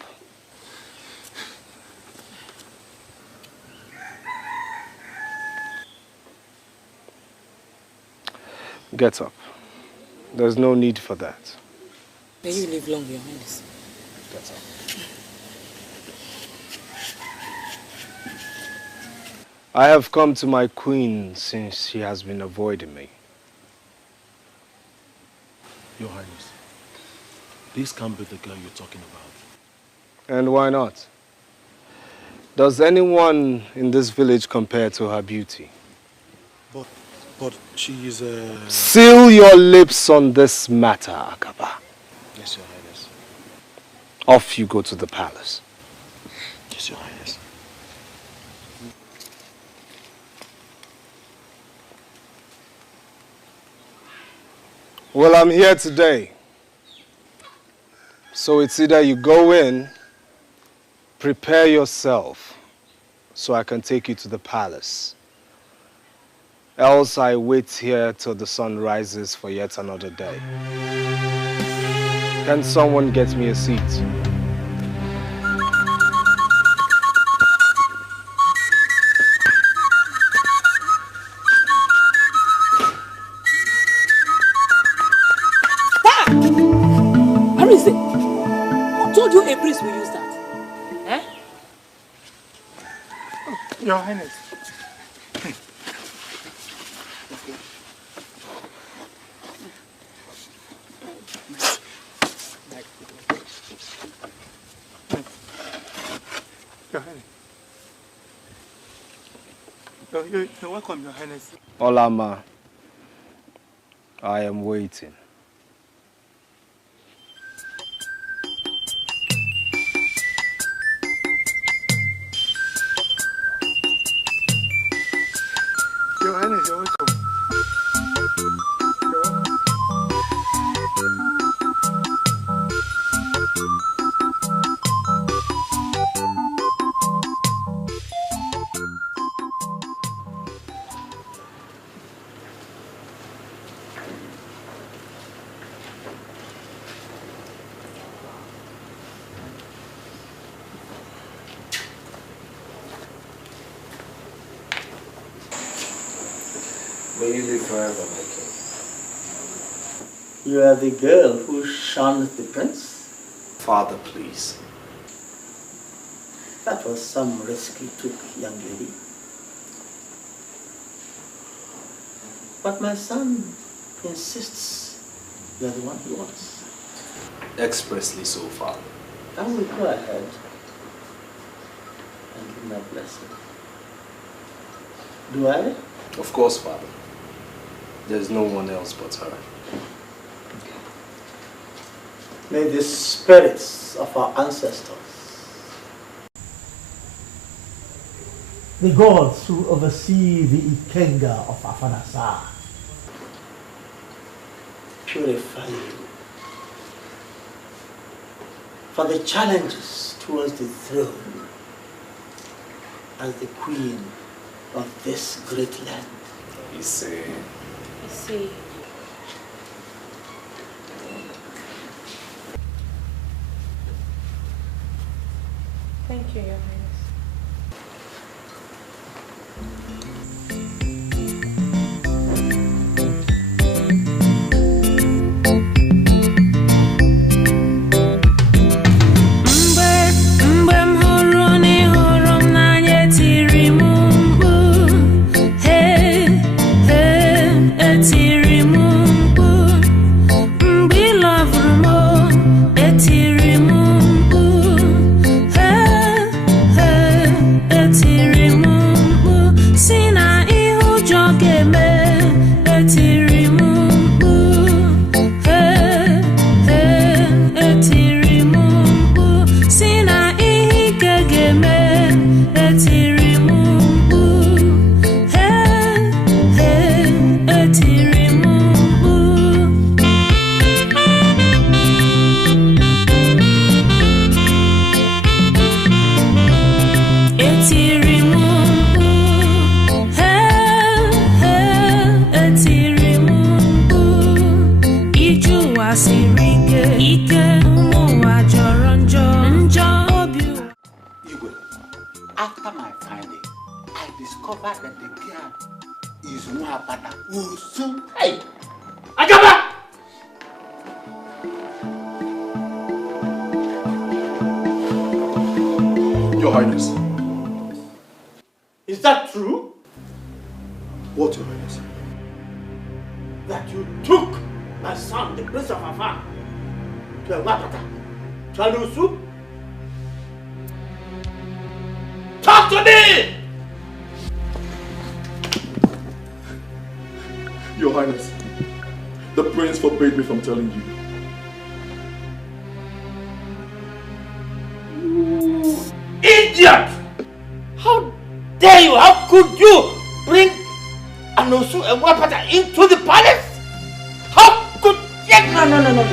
Get up. There's no need for that. May you live long, Your Highness. Get up. I have come to my queen since she has been avoiding me. Your Highness, this can't be the girl you're talking about. And why not? Does anyone in this village compare to her beauty? But she is a... Seal your lips on this matter, Akaba. Yes, Your Highness. Off you go to the palace. Yes, Your Highness. Well, I'm here today. So it's either you go in, prepare yourself, so I can take you to the palace. Else I wait here till the sun rises for yet another day. Can someone get me a seat? Where is it? Who told you a priest will use that? Eh? Your Highness. Your Highness. You're welcome, Your Highness. Olama, I am waiting. Your Highness, you're welcome. You're welcome. May you live forever, my king. You are the girl who shunned the prince? Father, please. That was some risk you took, young lady. But my son insists you are the one he wants. Expressly so, Father. I will go ahead and give my blessing. Do I? Of course, Father. There's no one else but her. May the spirits of our ancestors, the gods who oversee the Ikenga of Afanasar, purify you for the challenges towards the throne as the queen of this great land. You see. You see. Thank you, Your Highness. After my finding, I discovered that the girl is Nwabana Usu. Hey! Agaba! Your Highness. Is that true? What, Your Highness? That you took my son, the Prince of Afar, to Nwabana, to Alusu? Talk to me! Your Highness, the prince forbade me from telling you. You idiot! How dare you? How could you bring Anosu and Wapata into the palace? How could No.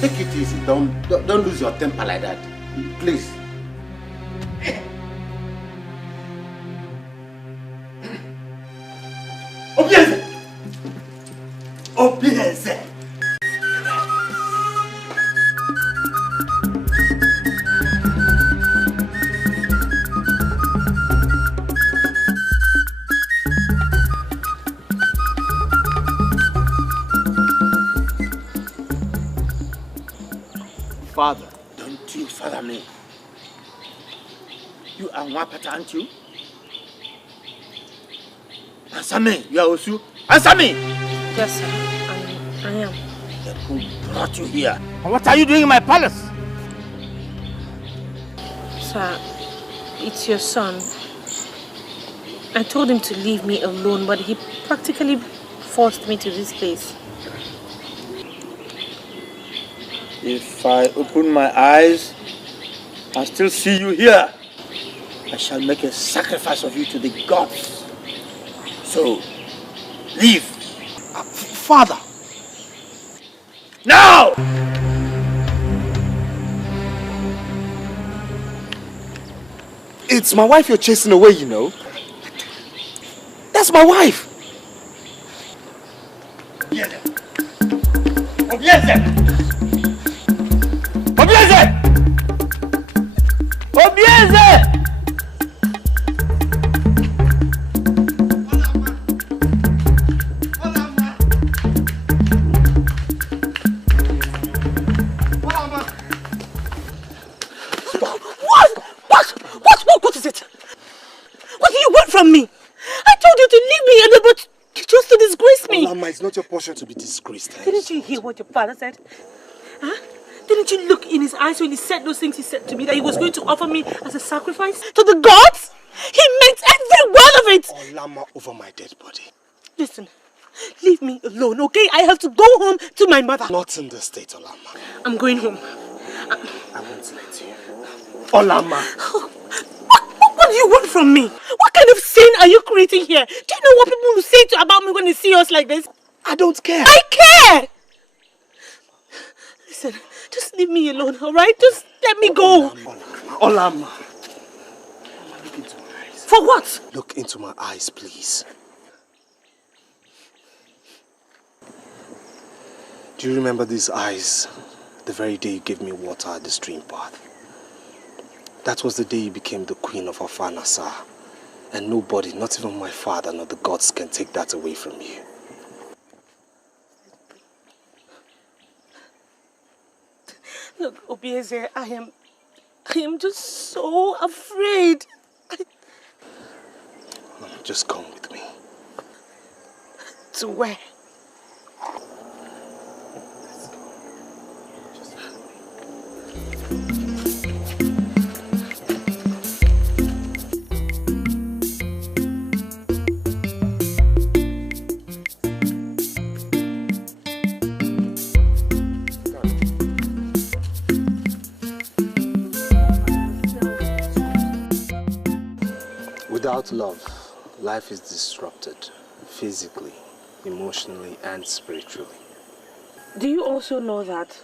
Take it easy. Don't lose your temper like that. Please. Obieze. Father, don't you father me. You are Nwapata, aren't you? Answer me, you are Osu. Answer me! Yes, sir. I am. Then who brought you here? And what are you doing in my palace? Sir, it's your son. I told him to leave me alone, but he practically forced me to this place. If I open my eyes and still see you here, I shall make a sacrifice of you to the gods. So, leave. Father! Now! It's my wife you're chasing away, you know. That's my wife! Obieze! Obieze! Obieze! Obieze! What is it? What do you want from me? I told you to leave me, but you chose to disgrace me. Olama, it's not your portion to be disgraced. Didn't you hear what your father said? Huh? Didn't you look in his eyes when he said those things he said to me, that he was going to offer me as a sacrifice to the gods? He meant every word of it! Olama, over my dead body. Listen, leave me alone, okay? I have to go home to my mother. Not in the state, Olama. I'm going home. I won't let you. Olama. What do you want from me? What kind of sin are you creating here? Do you know what people will say about me when they see us like this? I don't care. I care! Listen, just leave me alone, alright? Just let me go. Olama. Look into my eyes. For what? Look into my eyes, please. Do you remember these eyes the very day you gave me water at the stream path? That was the day you became the queen of Afanasa. And nobody, not even my father nor the gods, can take that away from you. Look, Obieze, I am just so afraid. Just come with me. To where? Without love, life is disrupted, physically, emotionally, and spiritually. Do you also know that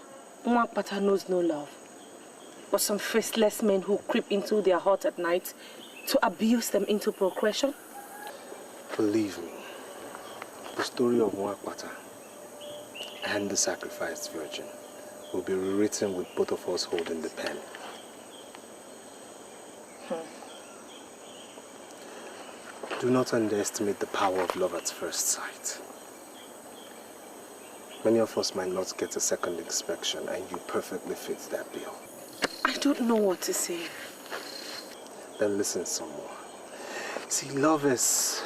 Nwapata knows no love? But some faceless men who creep into their heart at night to abuse them into procreation? Believe me, the story of Nwapata and the sacrificed virgin will be rewritten with both of us holding the pen. Do not underestimate the power of love at first sight. Many of us might not get a second inspection, and you perfectly fit that bill. I don't know what to say. Then listen some more. See, love is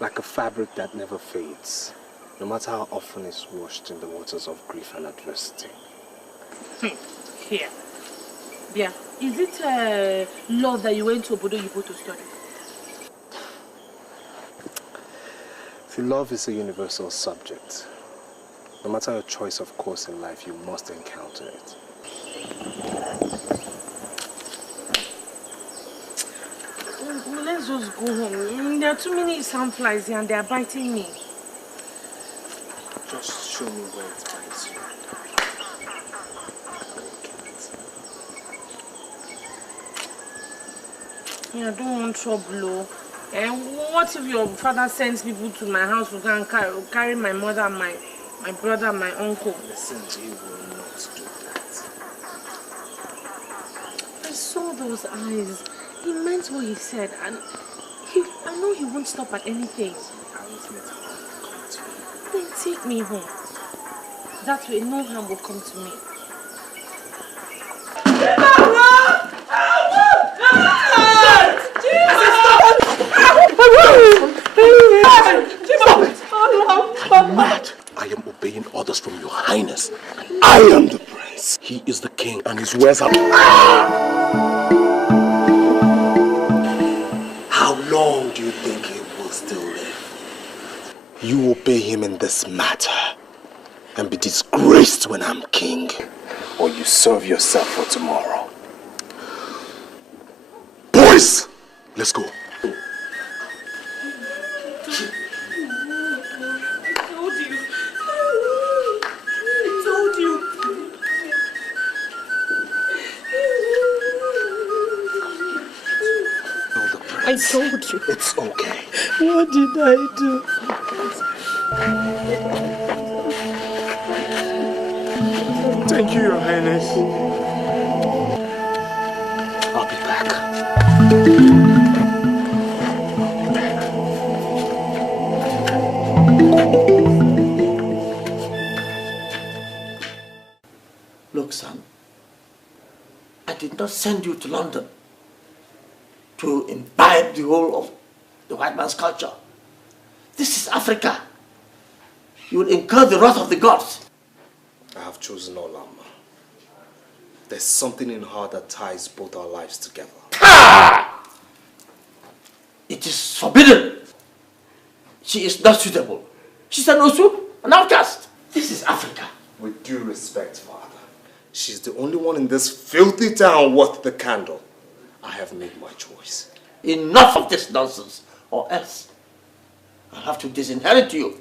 like a fabric that never fades, no matter how often it's washed in the waters of grief and adversity. Here. Yeah. Is it love that you went to Obodo Yibo to study? See, love is a universal subject. No matter your choice of course in life, you must encounter it. Let's just go home. There are too many sandflies here and they are biting me. Just show me where it finds you. Yeah, I don't want trouble. And what if your father sends people to my house to go and carry my mother, my brother, my uncle? Listen, he will not do that. I saw those eyes. He meant what he said, and I know he won't stop at anything. I won't let harm come to you. Then take me home. That way, no harm will come to me. I'm mad. I am obeying orders from your highness. I am the prince. He is the king and his words are... How long do you think he will still live? You obey him in this matter and be disgraced when I'm king, or you serve yourself for tomorrow. Boys, let's go. I told you. It's okay. What did I do? Thank you, Your Highness. I'll be back. Look, son, I did not send you to London to imbibe the whole of the white man's culture. This is Africa. You will incur the wrath of the gods. I have chosen Olama. There's something in her that ties both our lives together. Ah! It is forbidden. She is not suitable. She's an Osu, an outcast. This is Africa. With due respect, Father, she's the only one in this filthy town worth the candle. I have made my choice. Enough of this nonsense, or else I'll have to disinherit you.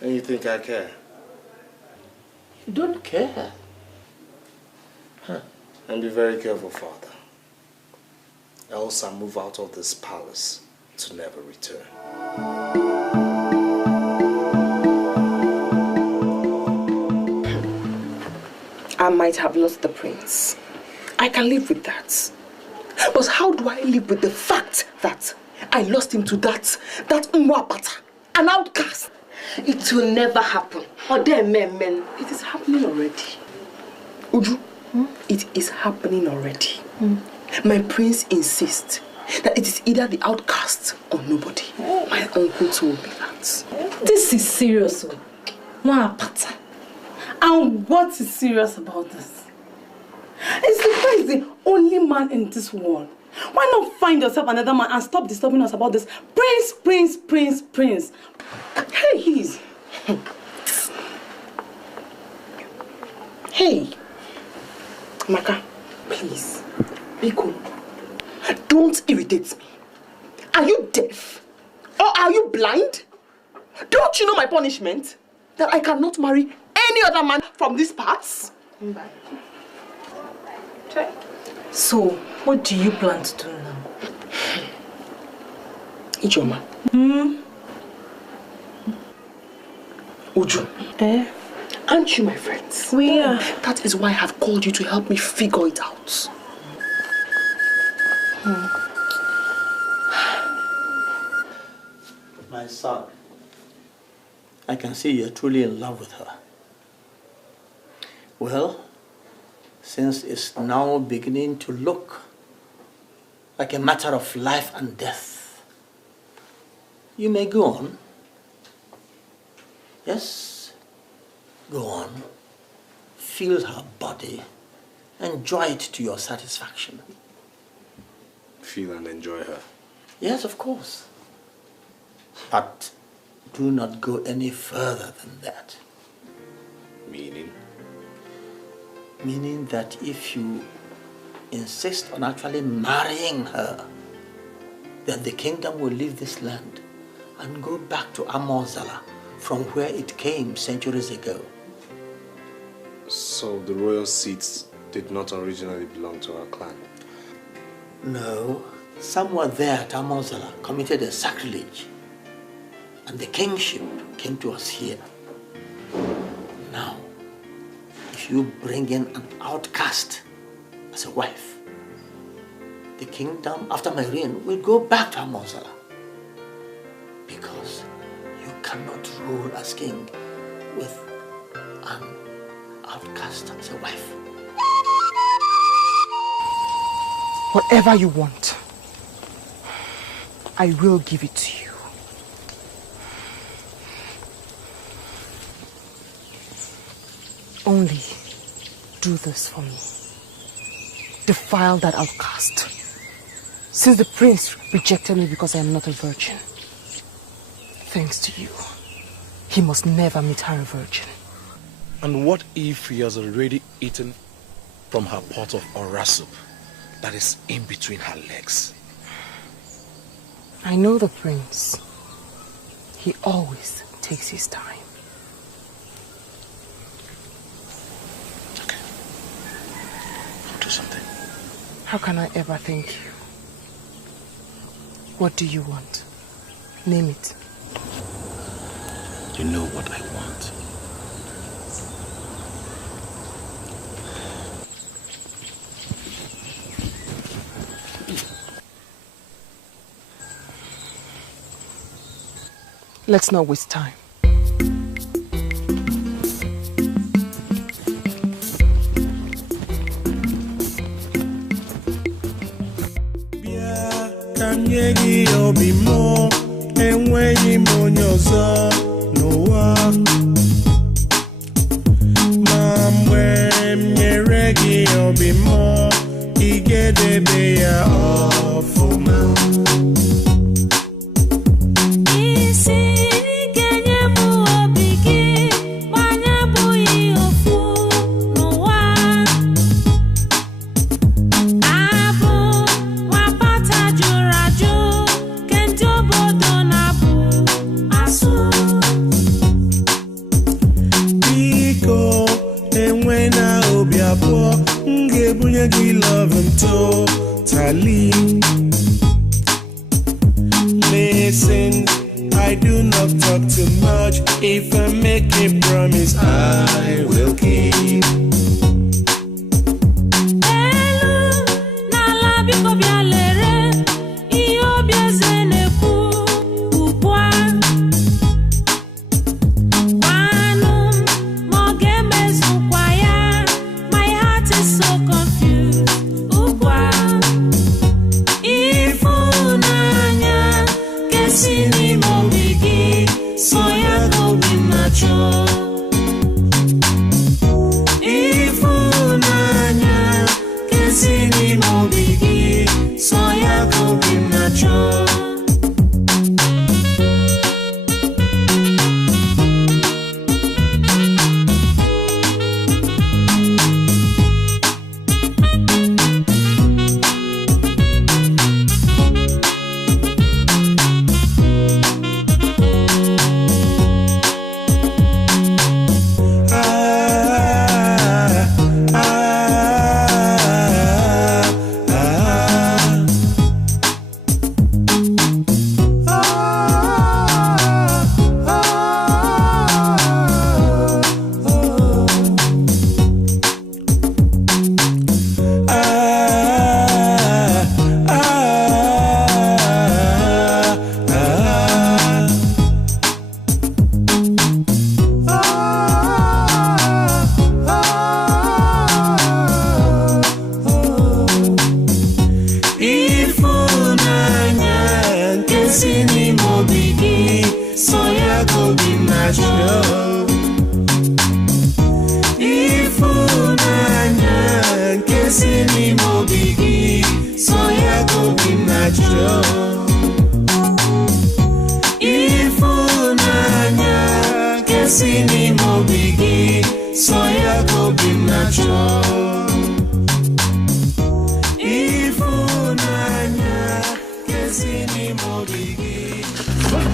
And you think I care? You don't care. Huh. And be very careful, Father. Else I move out of this palace to never return. I might have lost the prince. I can live with that. But how do I live with the fact that I lost him to that Mwapata, an outcast? It will never happen. Or there, men. It is happening already. Uju, it is happening already. My prince insists that it is either the outcast or nobody. My uncle told me that. This is serious. Mwapata. And what is serious about this? It's the guy is the only man in this world. Why not find yourself another man and stop disturbing us about this prince? Hey, he's... Hey, Maka, please, be cool. Don't irritate me. Are you deaf? Or are you blind? Don't you know my punishment? That I cannot marry any other man from these parts? So, what do you plan to do now? Ijoma. Uju. Aren't you my friends? We are. That is why I have called you to help me figure it out. My son, I can see you're truly in love with her. Well, since it's now beginning to look like a matter of life and death, you may go on. Yes, go on. Feel her body. Enjoy it to your satisfaction. Feel and enjoy her. Yes, of course. But do not go any further than that. Meaning? Meaning that if you insist on actually marrying her, then the kingdom will leave this land and go back to Amozala from where it came centuries ago. So the royal seats did not originally belong to our clan? No, someone there at Amozala committed a sacrilege, and the kingship came to us here. Now, if you bring in an outcast as a wife, the kingdom after my reign will go back to Amozala, because you cannot rule as king with an outcast as a wife. Whatever you want, I will give it to you. Only do this for me. Defile that outcast. Since the prince rejected me because I am not a virgin, thanks to you, he must never meet her a virgin. And what if he has already eaten from her pot of ora soup that is in between her legs? I know the prince. He always takes his time. Okay. I'll do something. How can I ever thank you? What do you want? Name it. You know what I want. Let's not waste time. Kanyegi obimo enweghị m onye ọzọ n'ụwa ma mgbe m nyere gị obimo ị ga-edebe ya ọfụma. Totally. Listen, I do not talk too much. If I make a promise, I will keep.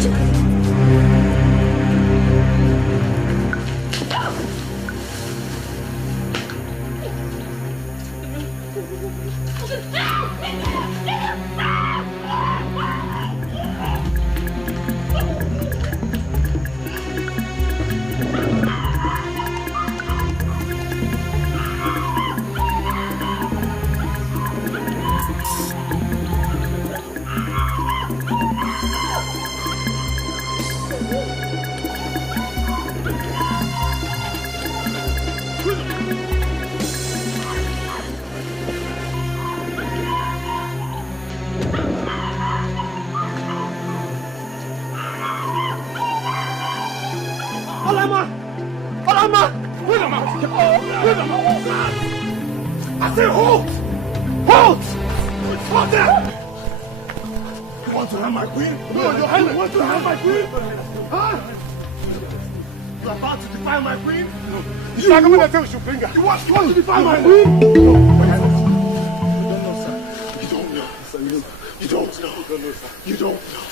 Confronting. want to harm my queen? No, Your Highness. You want to harm my queen? Huh? You are about to defile my queen? No. You are going to tell we should bring her. You want to defile my queen? No, Your Highness. You don't know, sir. You don't know. You don't know. You don't know.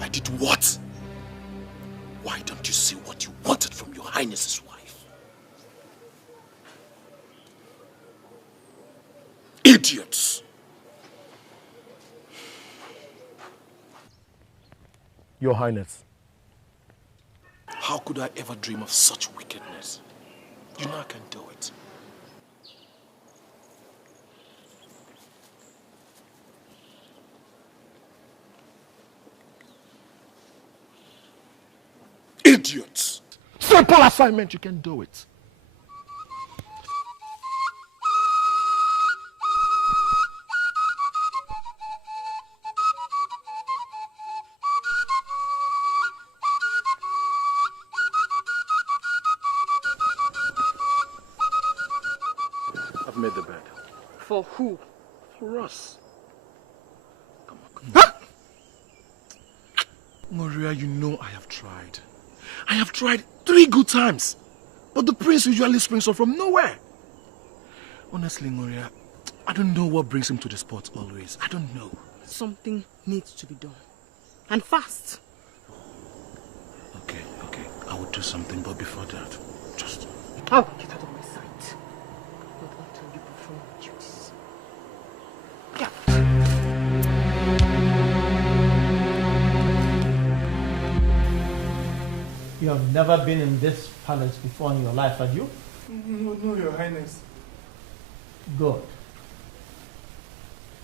I did what? Why don't you see what you wanted from Your Highness's wife? Idiots! Your Highness. How could I ever dream of such wickedness? You know I can do it. Idiots! Simple assignment, you can do it. I've made the bed. For who? For us. Come on. Maria, you know I have tried. I have tried 3 good times. But the prince usually springs up from nowhere. Honestly, Maria, I don't know what brings him to the spot always. I don't know. Something needs to be done. And fast. Okay. I will do something, but before that, just... Oh, get out of my sight. Not until you perform your duties. Yeah. You have never been in this palace before in your life, have you? No, Your Highness. Good.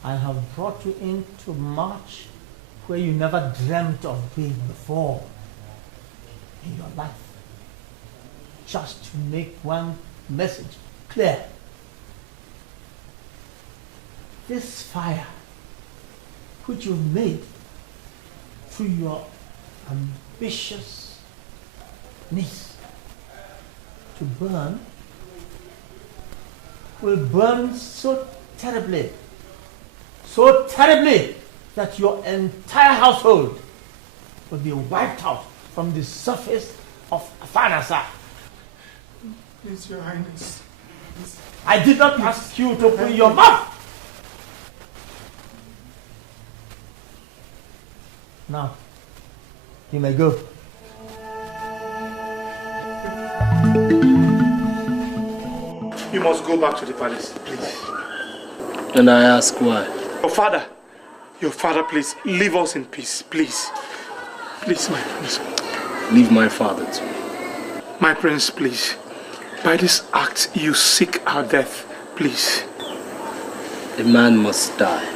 I have brought you in to march where you never dreamt of being before in your life. Just to make one message clear. This fire which you made through your ambitious niece to burn will burn so terribly that your entire household will be wiped out from the surface of Afanasa. Please, Your Highness. Please. I did not ask you to open your mouth. Now, you may go. You must go back to the palace, please. And I ask why? Your father, please, leave us in peace, please. Please, my prince. Leave my father to me. My prince, please. By this act, you seek our death, please. A man must die.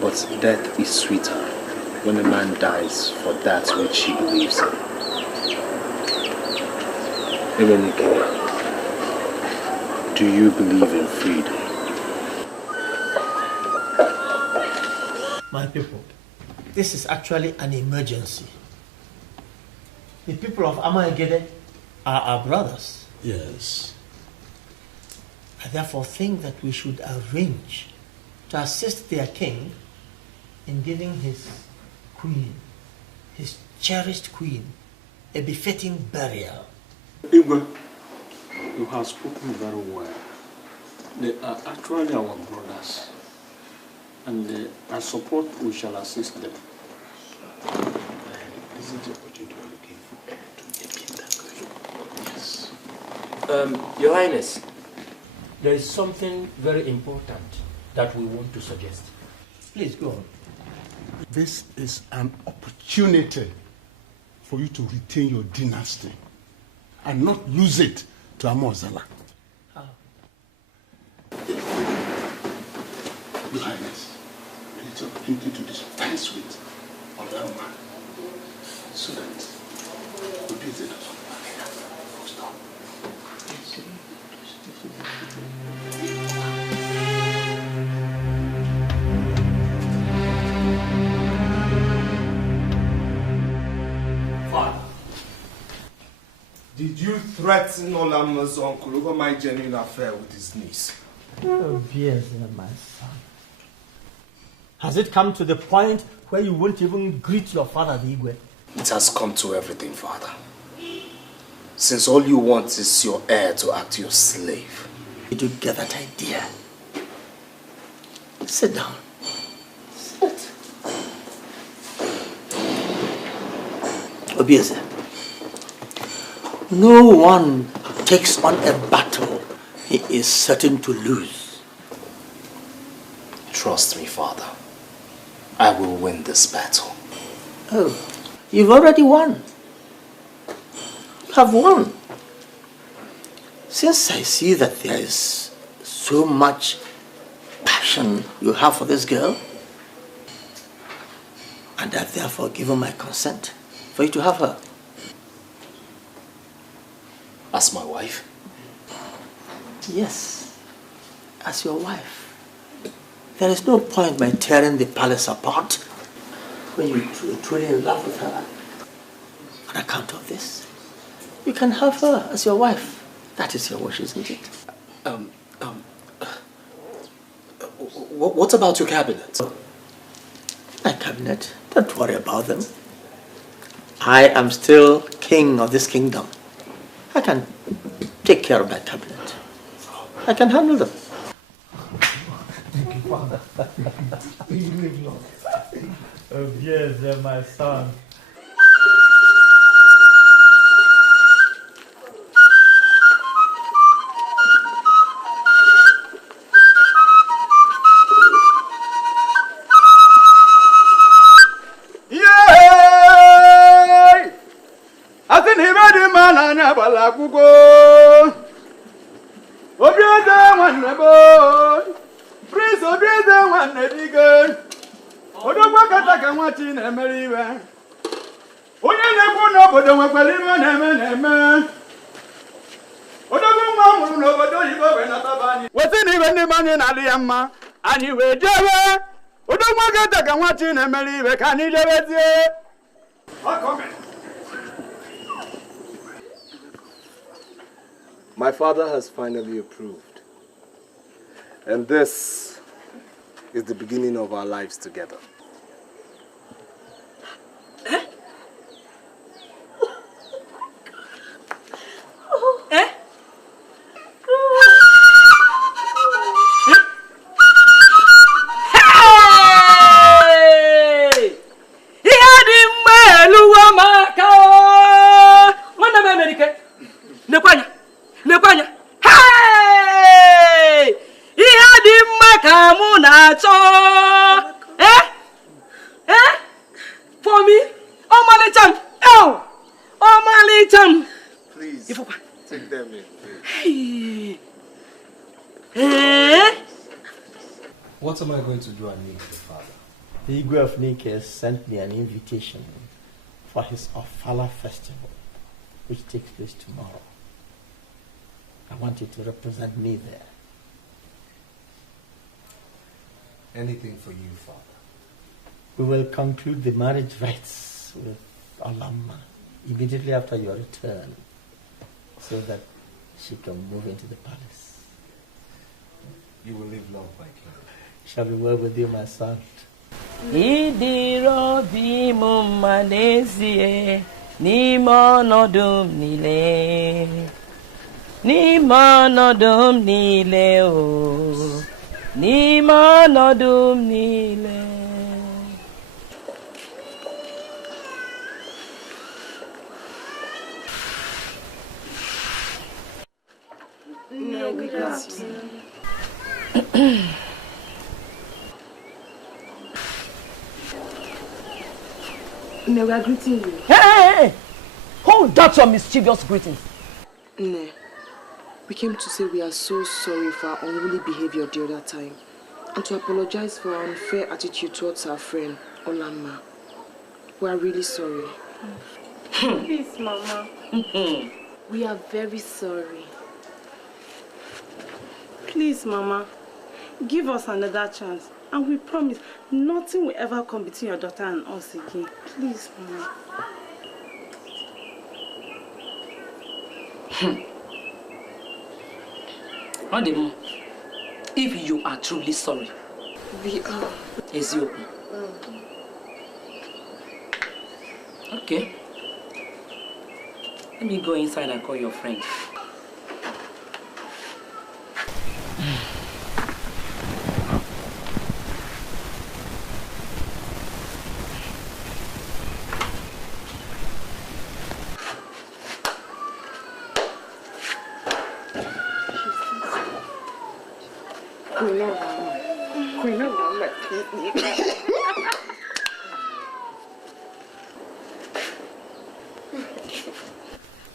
But death is sweeter when a man dies for that which he believes in. Ebenike, do you believe in freedom? My people, this is actually an emergency. The people of Amayagede are our brothers. Yes. I therefore think that we should arrange to assist their king in giving his queen, his cherished queen, a befitting burial. Igwe, you have spoken very well. They are actually our brothers, and I support we shall assist them. Isn't it what you are looking for? To get that yes. Your Highness, there is something very important that we want to suggest. Please go on. This is an opportunity for you to retain your dynasty and not lose it to Amozala. Your Highness, it's an opportunity to dispense with another man so that we be able to stop. Father, did you threaten Olama's uncle over my genuine affair with his niece? Oh, yes, my son. Has it come to the point where you won't even greet your father, the Igwe? It has come to everything, Father. Since all you want is your heir to act your slave. Did you get that idea? Sit down. Sit. Obieze, no one takes on a battle he is certain to lose. Trust me, Father. I will win this battle. Oh, you've already won. You have won. Since I see that there is so much passion you have for this girl, and I've therefore given my consent for you to have her. As my wife? Yes, as your wife. There is no point by tearing the palace apart when you're truly in love with her. On account of this, you can have her as your wife. That is your wish, isn't it? What about your cabinet? My cabinet? Don't worry about them. I am still king of this kingdom. I can take care of my cabinet. I can handle them. Thank you, Father. You live long. Oh, yes, my son. Prince Obieze nwanne bige odogwa kataka nwati na-emere iwe onye na-ekwu n'obodo nwekwara iwe na-eme odogwa nwa mụrụ n'obodo oyibo wee nataba anyị wetị na iwe ndị anyị na-adị ya mma anyị wee jebe odogwa kataka nwati na-emere iwe ka anyị jebezie. My father has finally approved. And this is the beginning of our lives together. Eh? Eh? Hey! Nekwanya. Hey! Ihe dị mma ka mụ na-achọ. For me? Omalicham. Omalicham. Please, take them in. Hey! What am I going to do at Nike, Father? The Igwe of Nike sent me an invitation for his Ofala festival, which takes place tomorrow. I want you to represent me there. Anything for you, Father. We will conclude the marriage rites with Olamma immediately after your return, so that she can move into the palace. You will live long, my king. Shall be well with you, my son. Idirobi mumanezie nimonodum nile nimonodum nile o nimonodum nile. No, we got you. No, we are greeting you. Hey! Hold that your mischievous greetings. Ne, we came to say we are so sorry for our unruly behavior the other time and to apologize for our unfair attitude towards our friend, Olamma. We are really sorry. Please, Mama. We are very sorry. Please, Mama. Give us another chance. And we promise nothing will ever come between your daughter and us again. Please, Mama. If you are truly sorry. We are. Ezioku. Okay. Let me go inside and call your friend.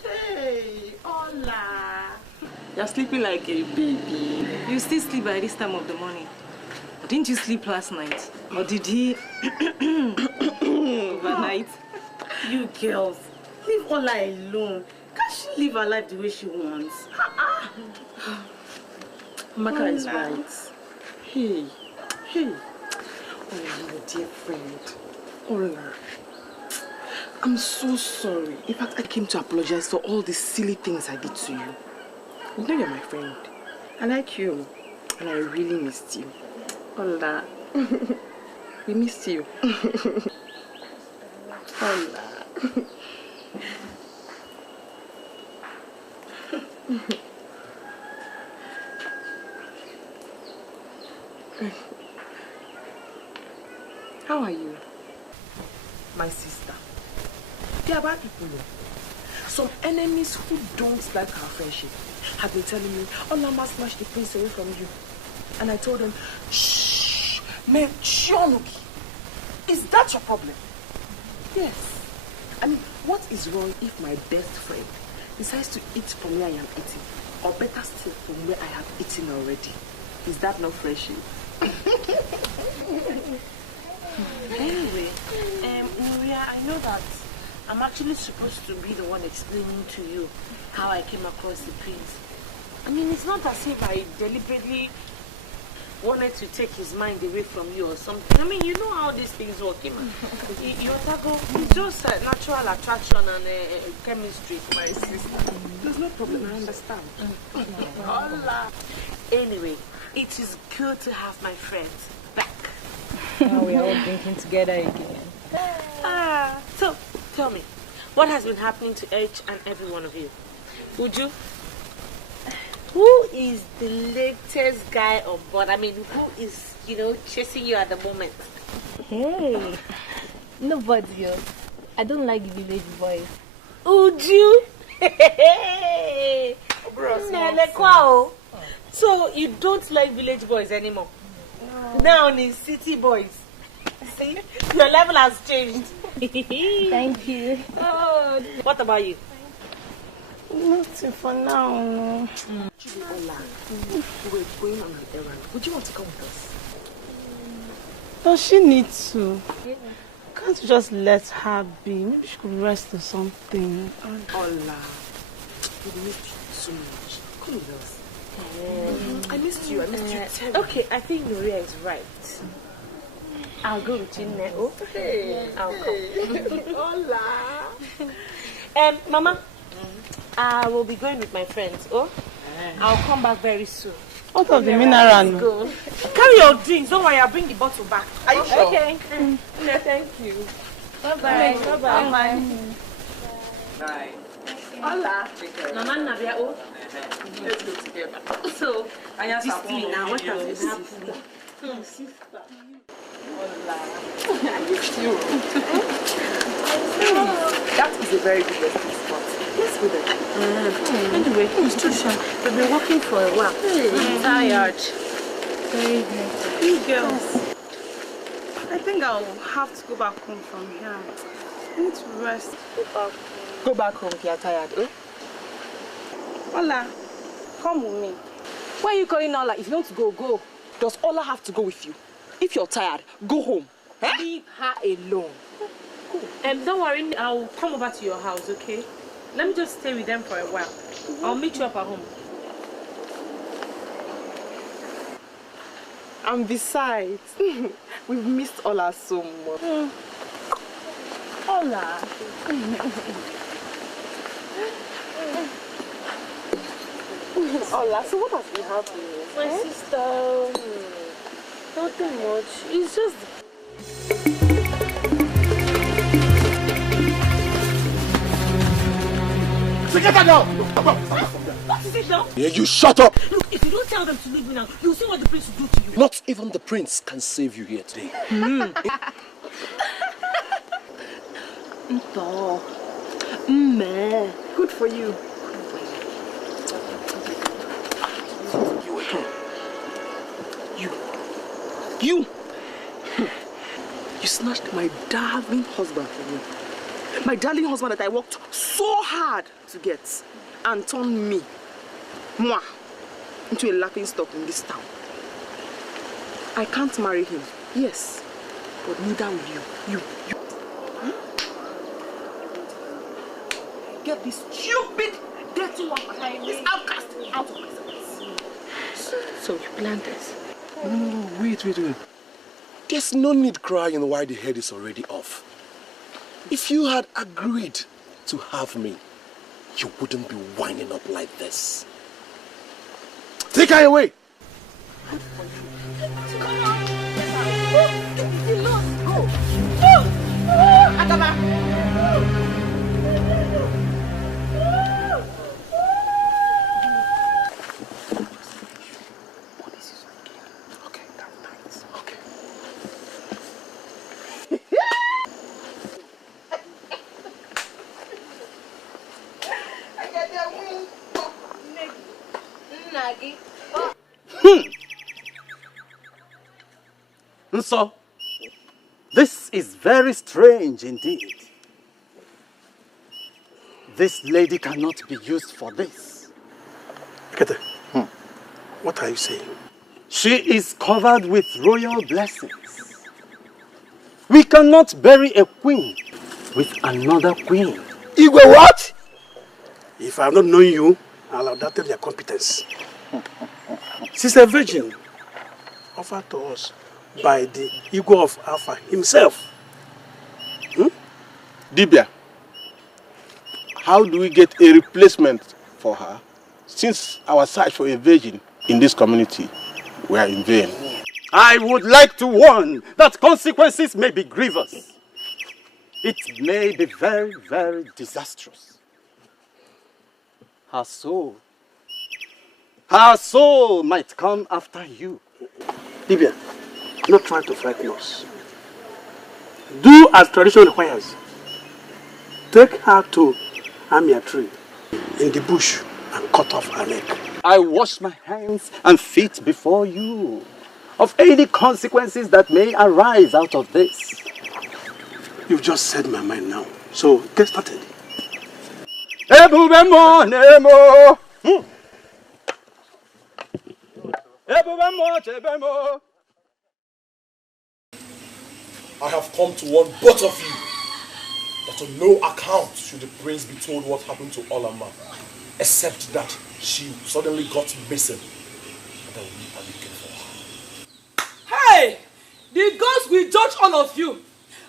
Hey, hola. You're sleeping like a baby. You still sleep by this time of the morning. Didn't you sleep last night? Or did he overnight? You girls, leave Ola alone. Can't she live her life the way she wants? Maka is right. Hey. Oh, my dear friend. Ola. I'm so sorry. In fact, I came to apologize for all the silly things I did to you. You know you're my friend. I like you. And I really missed you. Ola. We missed you. Ola. How are you? My sister. They are bad people. Some enemies who don't like our friendship have been telling me, Ola must smash the prince away from you. And I told them, shh, me Chionuki. Is that your problem? Yes. I mean, what is wrong if my best friend decides to eat from where I am eating? Or better still, from where I have eaten already? Is that not friendship? Anyway, Nuria, I know that I'm actually supposed to be the one explaining to you how I came across the prince. I mean, it's not as if I deliberately wanted to take his mind away from you or something. I mean, you know how these things work. It's just a natural attraction and chemistry, my sister. There's no problem, I understand. Hola. Anyway, it is good to have my friends back. Now we are all drinking together again. So, tell me, what has been happening to each and every one of you? Uju, who is the latest guy on board? I mean, who is, chasing you at the moment? Hey, nobody else. I don't like village boys. Uju? Hey! So, you don't like village boys anymore? No. Now it's city boys. See? Your level has changed. Thank you. Oh. What about you? Nothing for now. Ola, we're going on an errand. Would you want to come with us? Does she need to? Yeah. Can't you just let her be? Maybe she could rest or something. Ola, we missed you so much. Come with us. I missed you. Terribly. Okay, I think Nuria is right. I'll go with you next. Okay. I'll come. Hola. Mama, I will be going with my friends. I'll come back very soon. Out of the mineral. Go. Carry your drinks. Don't worry, I'll bring the bottle back. Are you sure? Okay. No, thank you. Bye-bye. Bye-bye. Bye. Hola. Mama Nabia. Let's go together. So, this thing now, what has been happening? Sister. Hola. I missed you. That is a very good resting spot. Let's go there. Anyway, instruction. We've been working for a while. Tired. Very good. You girls. I think I'll have to go back home from here. I need to rest. Go back home if you're tired, Ola, come with me. Why are you calling Ola? If you want to go, go. Does Ola have to go with you? If you're tired, go home. Leave her alone. Don't worry, I'll come over to your house, okay? Let me just stay with them for a while. I'll meet you up at home. And besides, we've missed Ola so much. Ola. Ola, so what has been happening? My sister, nothing much. It's just... Get her down! What is it now? Yeah, you shut up! Look, if you don't tell them to leave me now, you'll see what the prince will do to you. Not even the prince can save you here today. Good for you. You snatched my darling husband from me. My darling husband that I worked so hard to get and turned me, moi, into a laughing stock in this town. I can't marry him, yes, but neither will you. Get this stupid, dirty one behind this outcast out of my sight. So you planned this? No, wait. There's no need crying while the head is already off. If you had agreed to have me, you wouldn't be winding up like this. Take her away! So, this is very strange indeed. This lady cannot be used for this. Kete, what are you saying? She is covered with royal blessings. We cannot bury a queen with another queen. Igwe, what? If I have not known you, I'll have doubted your competence. She's a virgin offered to us by the ego of Alpha himself. Dibia, how do we get a replacement for her since our search for a virgin in this community were in vain? I would like to warn that consequences may be grievous. It may be very, very disastrous. Her soul might come after you. Dibia, not trying to frighten us. Do as tradition requires. Take her to Amia tree in the bush and cut off her neck. I wash my hands and feet before you of any consequences that may arise out of this. You've just said my mind now, so get started. I have come to warn both of you that on no account should the prince be told what happened to Olama, except that she suddenly got missing and that we are looking for her. Hey! The gods will judge all of you.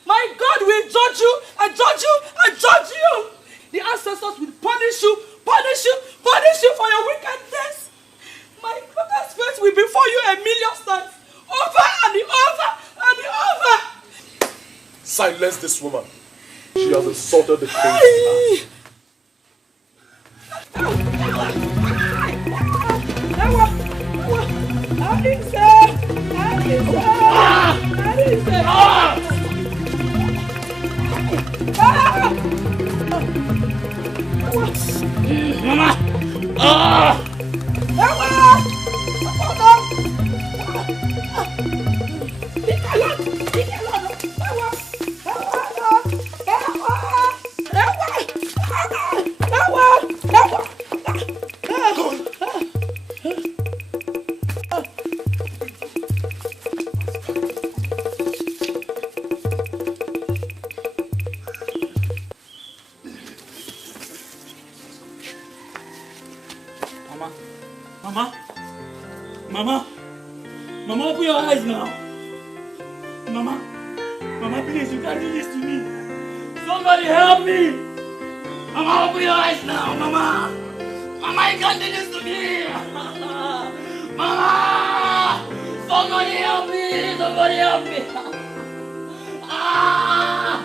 My God will judge you and judge you and judge you. The ancestors will punish you for your wickedness. My brother's face will be for you 1,000,000 times. Over and over and over. Silence this woman. She has insulted the king. Mama, open your eyes now. Mama, please, you can't do this to me. Somebody help me. Mama, open your eyes now, Mama. Mama, you can't do this to me! Mama! Somebody help me! Somebody help me! Ah!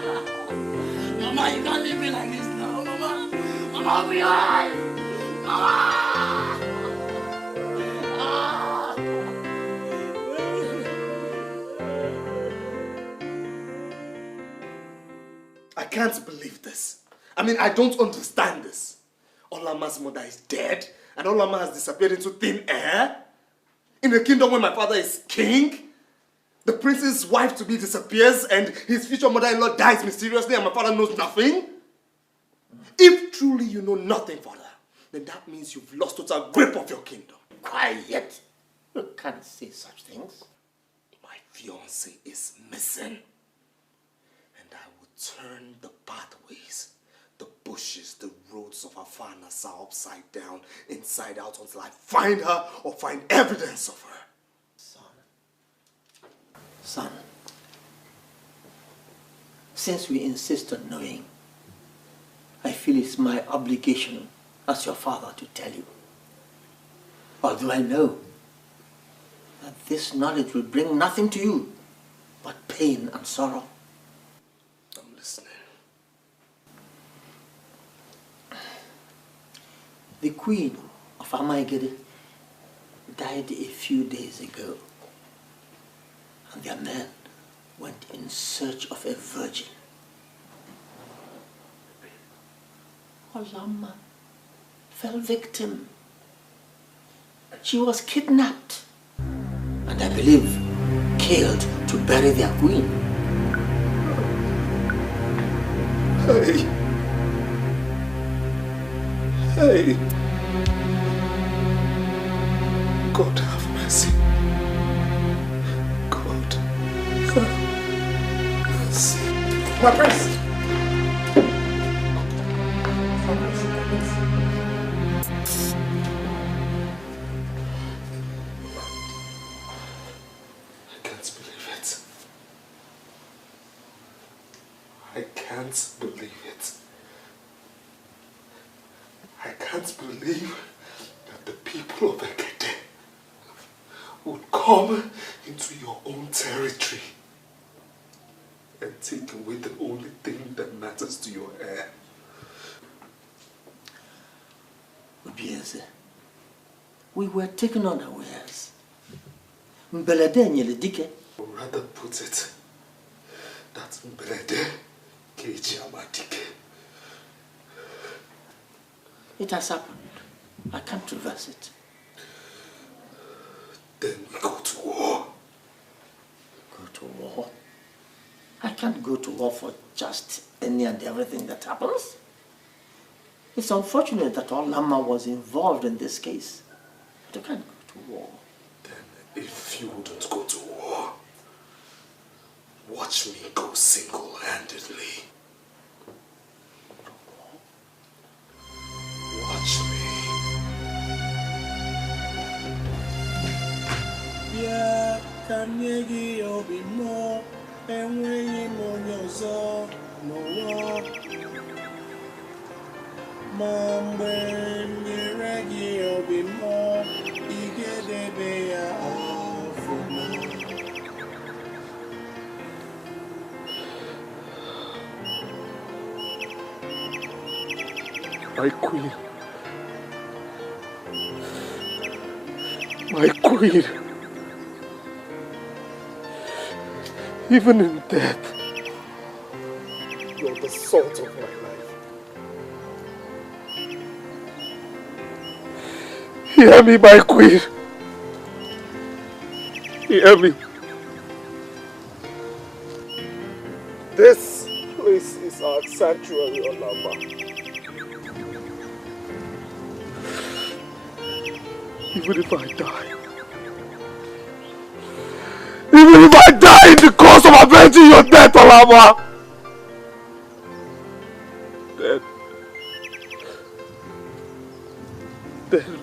Mama, you can't leave me like this now, Mama! Mama, I'll be alive! Mama! Ah! I can't believe this. I mean, I don't understand this. Olama's mother is dead, and Olama has disappeared into thin air? In a kingdom where my father is king? The prince's wife-to-be disappears, and his future mother-in-law dies mysteriously, and my father knows nothing? If truly you know nothing, father, then that means you've lost total grip of your kingdom. Quiet. You can't say such things. My fiancé is missing. And I will turn the pathways, the bushes, the roads of Afanasa upside down, inside out, until I find her or find evidence of her. Son, since we insist on knowing, I feel it's my obligation as your father to tell you. Although I know that this knowledge will bring nothing to you but pain and sorrow. I'm listening. The queen of Amaigede died a few days ago, and their men went in search of a virgin. Olama fell victim. She was kidnapped and I believe killed to bury their queen. Hey. Hey. God have mercy. God have mercy. My prince! I can't believe it. I can't believe that the people of Ekete would come into your own territory and take away the only thing that matters to your heir. Obieze, we were taken unawares. Mbelede nyele dike. Or rather put it, that Mbelede keji amadike. It has happened. I can't reverse it. Then we go to war. Go to war? I can't go to war for just any and everything that happens. It's unfortunate that Olama was involved in this case. But I can't go to war. Then if you wouldn't go to war, watch me go single-handedly. Watch me. Yeah, Kanyegi Obimo, and we Monyozo, no Mambe, Niregi Obimo, Igedebea, My queen. My queen. Even in death, you're the salt of my life. Hear me, my queen. Hear me. This place is our sanctuary, Olama. Even if I die, even if I die in the course of avenging your death, Olama, then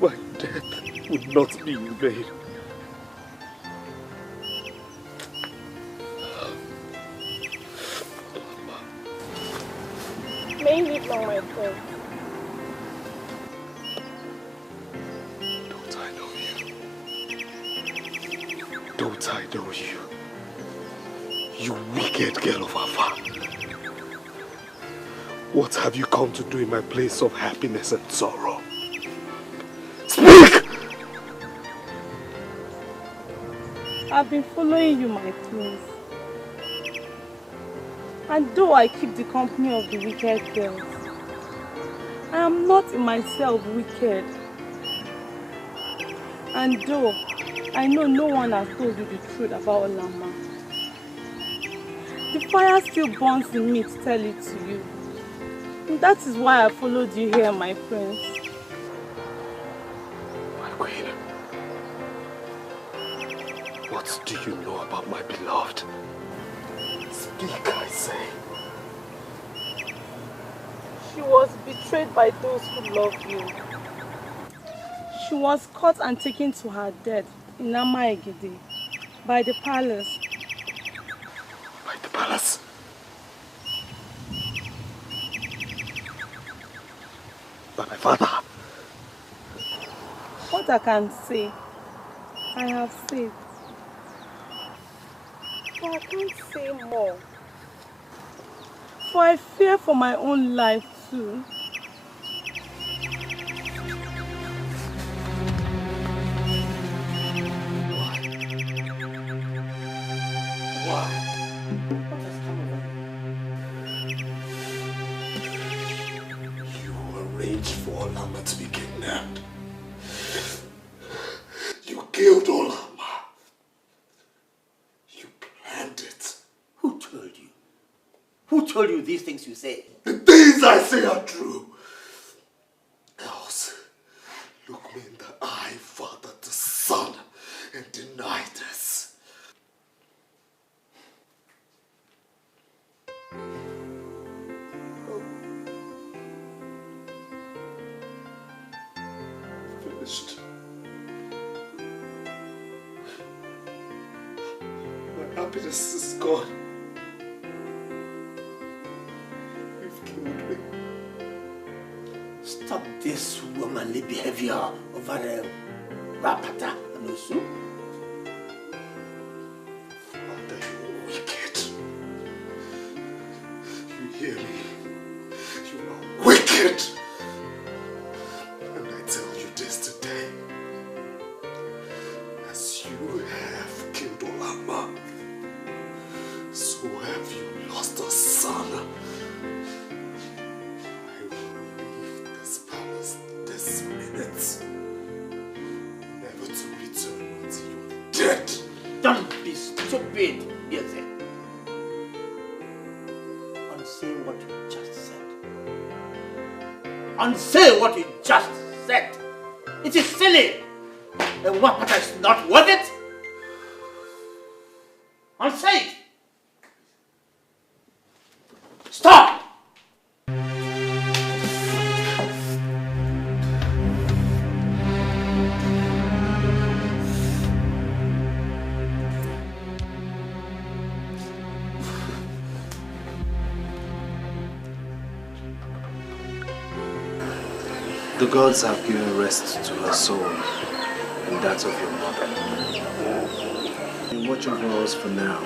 my death would not be in vain. May you live long, my friend. Don't I know you? You wicked girl of Afa. What have you come to do in my place of happiness and sorrow? Speak! I've been following you, my prince. And though I keep the company of the wicked girls, I am not in myself wicked. And though I know no one has told you the truth about Olama, the fire still burns in me to tell it to you. And that is why I followed you here, my prince. My queen, what do you know about my beloved? Speak, I say. She was betrayed by those who love you. She was caught and taken to her death in Amaegide by the palace. By the palace? By my father? What I can say, I have said. But I can't say more. For I fear for my own life too. Why? You arranged for Olama to be kidnapped. You killed Olama. You planned it. Who told you? Who told you these things you say? The things I say are true. Else, look me in the eye, father to son, and deny this. Finished. My happiness is gone. You've killed me. Stop this womanly behavior over Rapata and Osu. Father, you're wicked. You hear me? You are wicked. And I tell you this today. As you have killed Olama, so have you lost a son. I will leave this palace this minute, never to return until you're dead. Don't be stupid, Biese. Unsay what you just said. Unsay what you just said. It is silly. And Wapata is not worth it. Unsay it. Stop! The gods have given rest to her soul and that of your mother. And watch over us for now,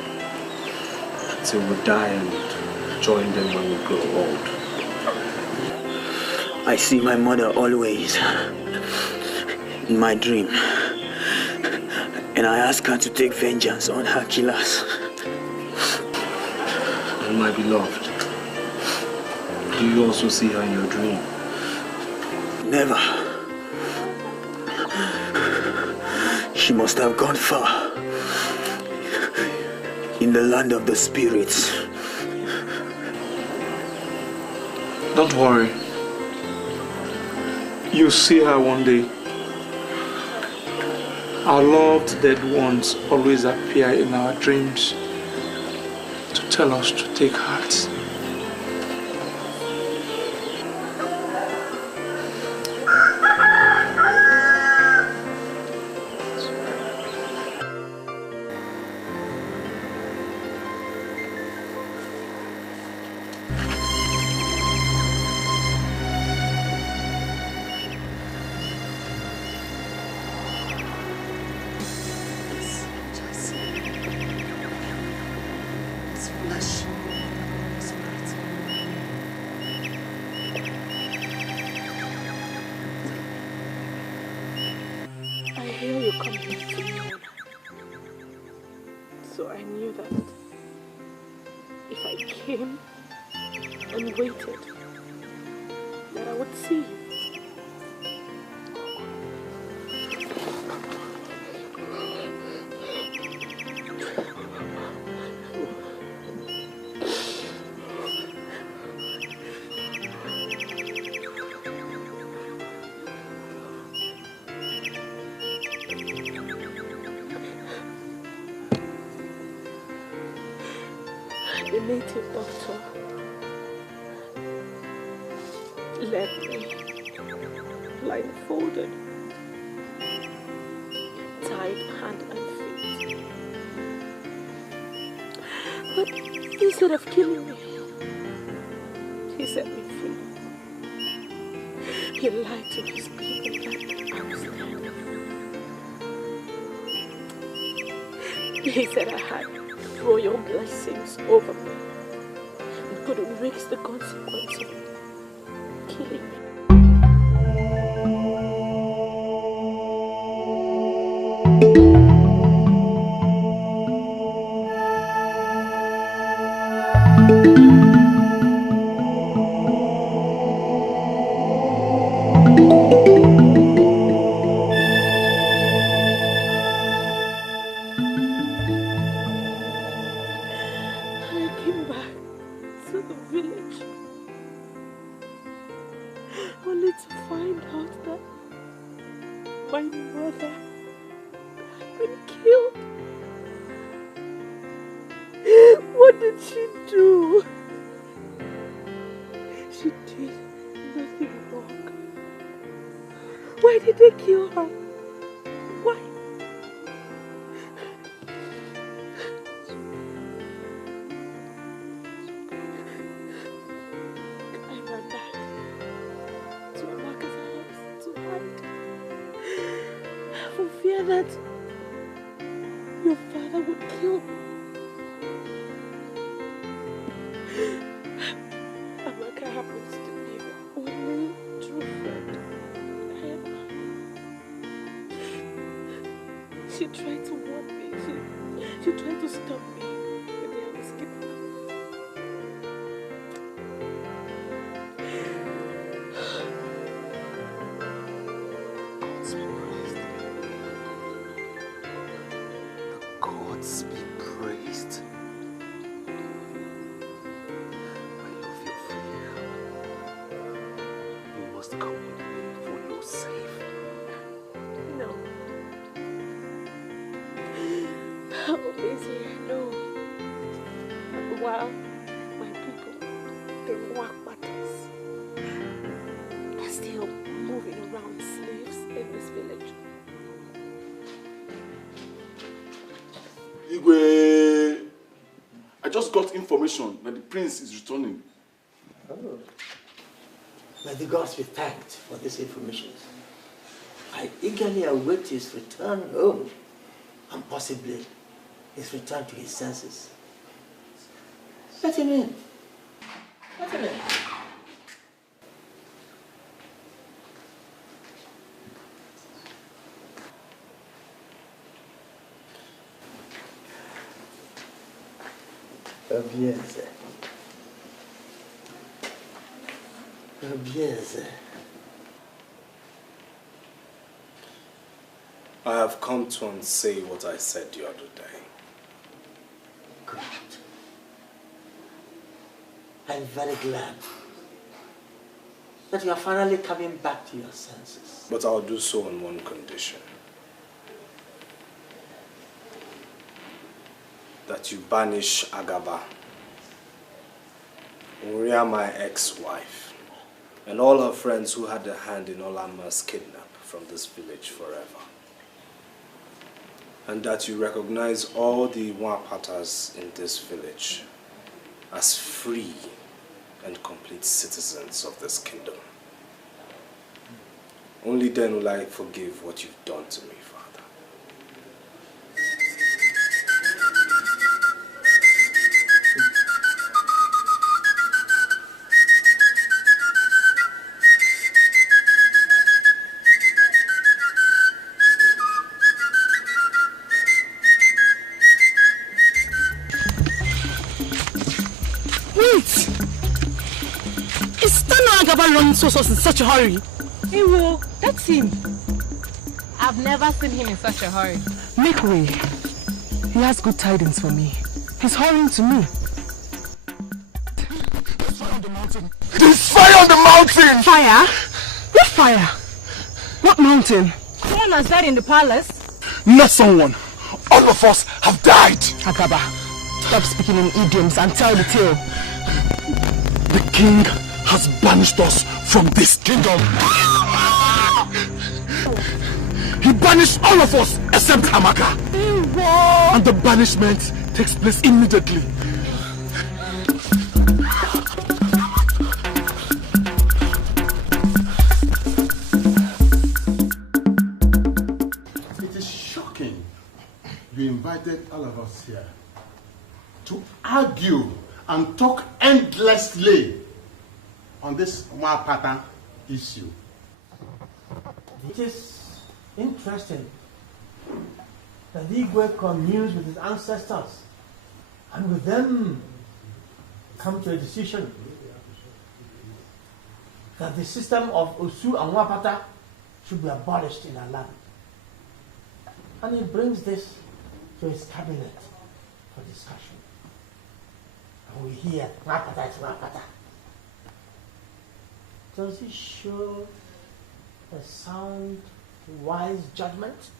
till we die and join them when we grow old. I see my mother always in my dream. And I ask her to take vengeance on her killers. And my beloved, do you also see her in your dream? Never. She must have gone far. In the land of the spirits. Don't worry. You'll see her one day. Our loved dead ones always appear in our dreams to tell us to take heart. So I knew that if I came and waited, that I would see you. The native doctor left me blindfolded, tied hand and feet. But instead of killing me, he set me free. He lied to his people that I was dead. He said I had royal blessings over me and couldn't risk the consequence of killing me. She tried to warn me. She tried to stop me. But then I was given Gods be praised. My love, you're free now. You must come with me for your safe. No. Oh, Izzy, no. While my people, the Wakwatas, are still moving around slaves in this village. Igwe, I just got information that the prince is returning. Oh. May the gods be thanked for this information. I eagerly await his return home and possibly his return to his senses. Let him in. Let him in. Bien, sir. Bien, sir. I have come to unsay what I said the other day. Good. I'm very glad that you are finally coming back to your senses. But I'll do so on one condition. That you banish Agaba, Uria, my ex-wife, and all her friends who had a hand in Olama's kidnap from this village forever. And that you recognize all the Wapatas in this village as free and complete citizens of this kingdom. Only then will I forgive what you've done to me, Father. ever run so in such a hurry? Ewo, that's him. I've never seen him in such a hurry. Make way. He has good tidings for me. He's hurrying to me. There's fire on the mountain. There's fire on the mountain! Fire? What fire? What mountain? Someone has died in the palace. Not someone. All of us have died. Akaba, stop speaking in idioms and tell the tale. The king has banished us from this kingdom. He banished all of us except Amaka. And the banishment takes place immediately. It is shocking you invited all of us here to argue and talk endlessly on this Mwapata issue. It is interesting that Igwe communes with his ancestors and with them come to a decision that the system of Osu and Mwapata should be abolished in our land. And he brings this to his cabinet for discussion. And we hear, Mwapata is Mwapata. Does he show a sound, wise judgment?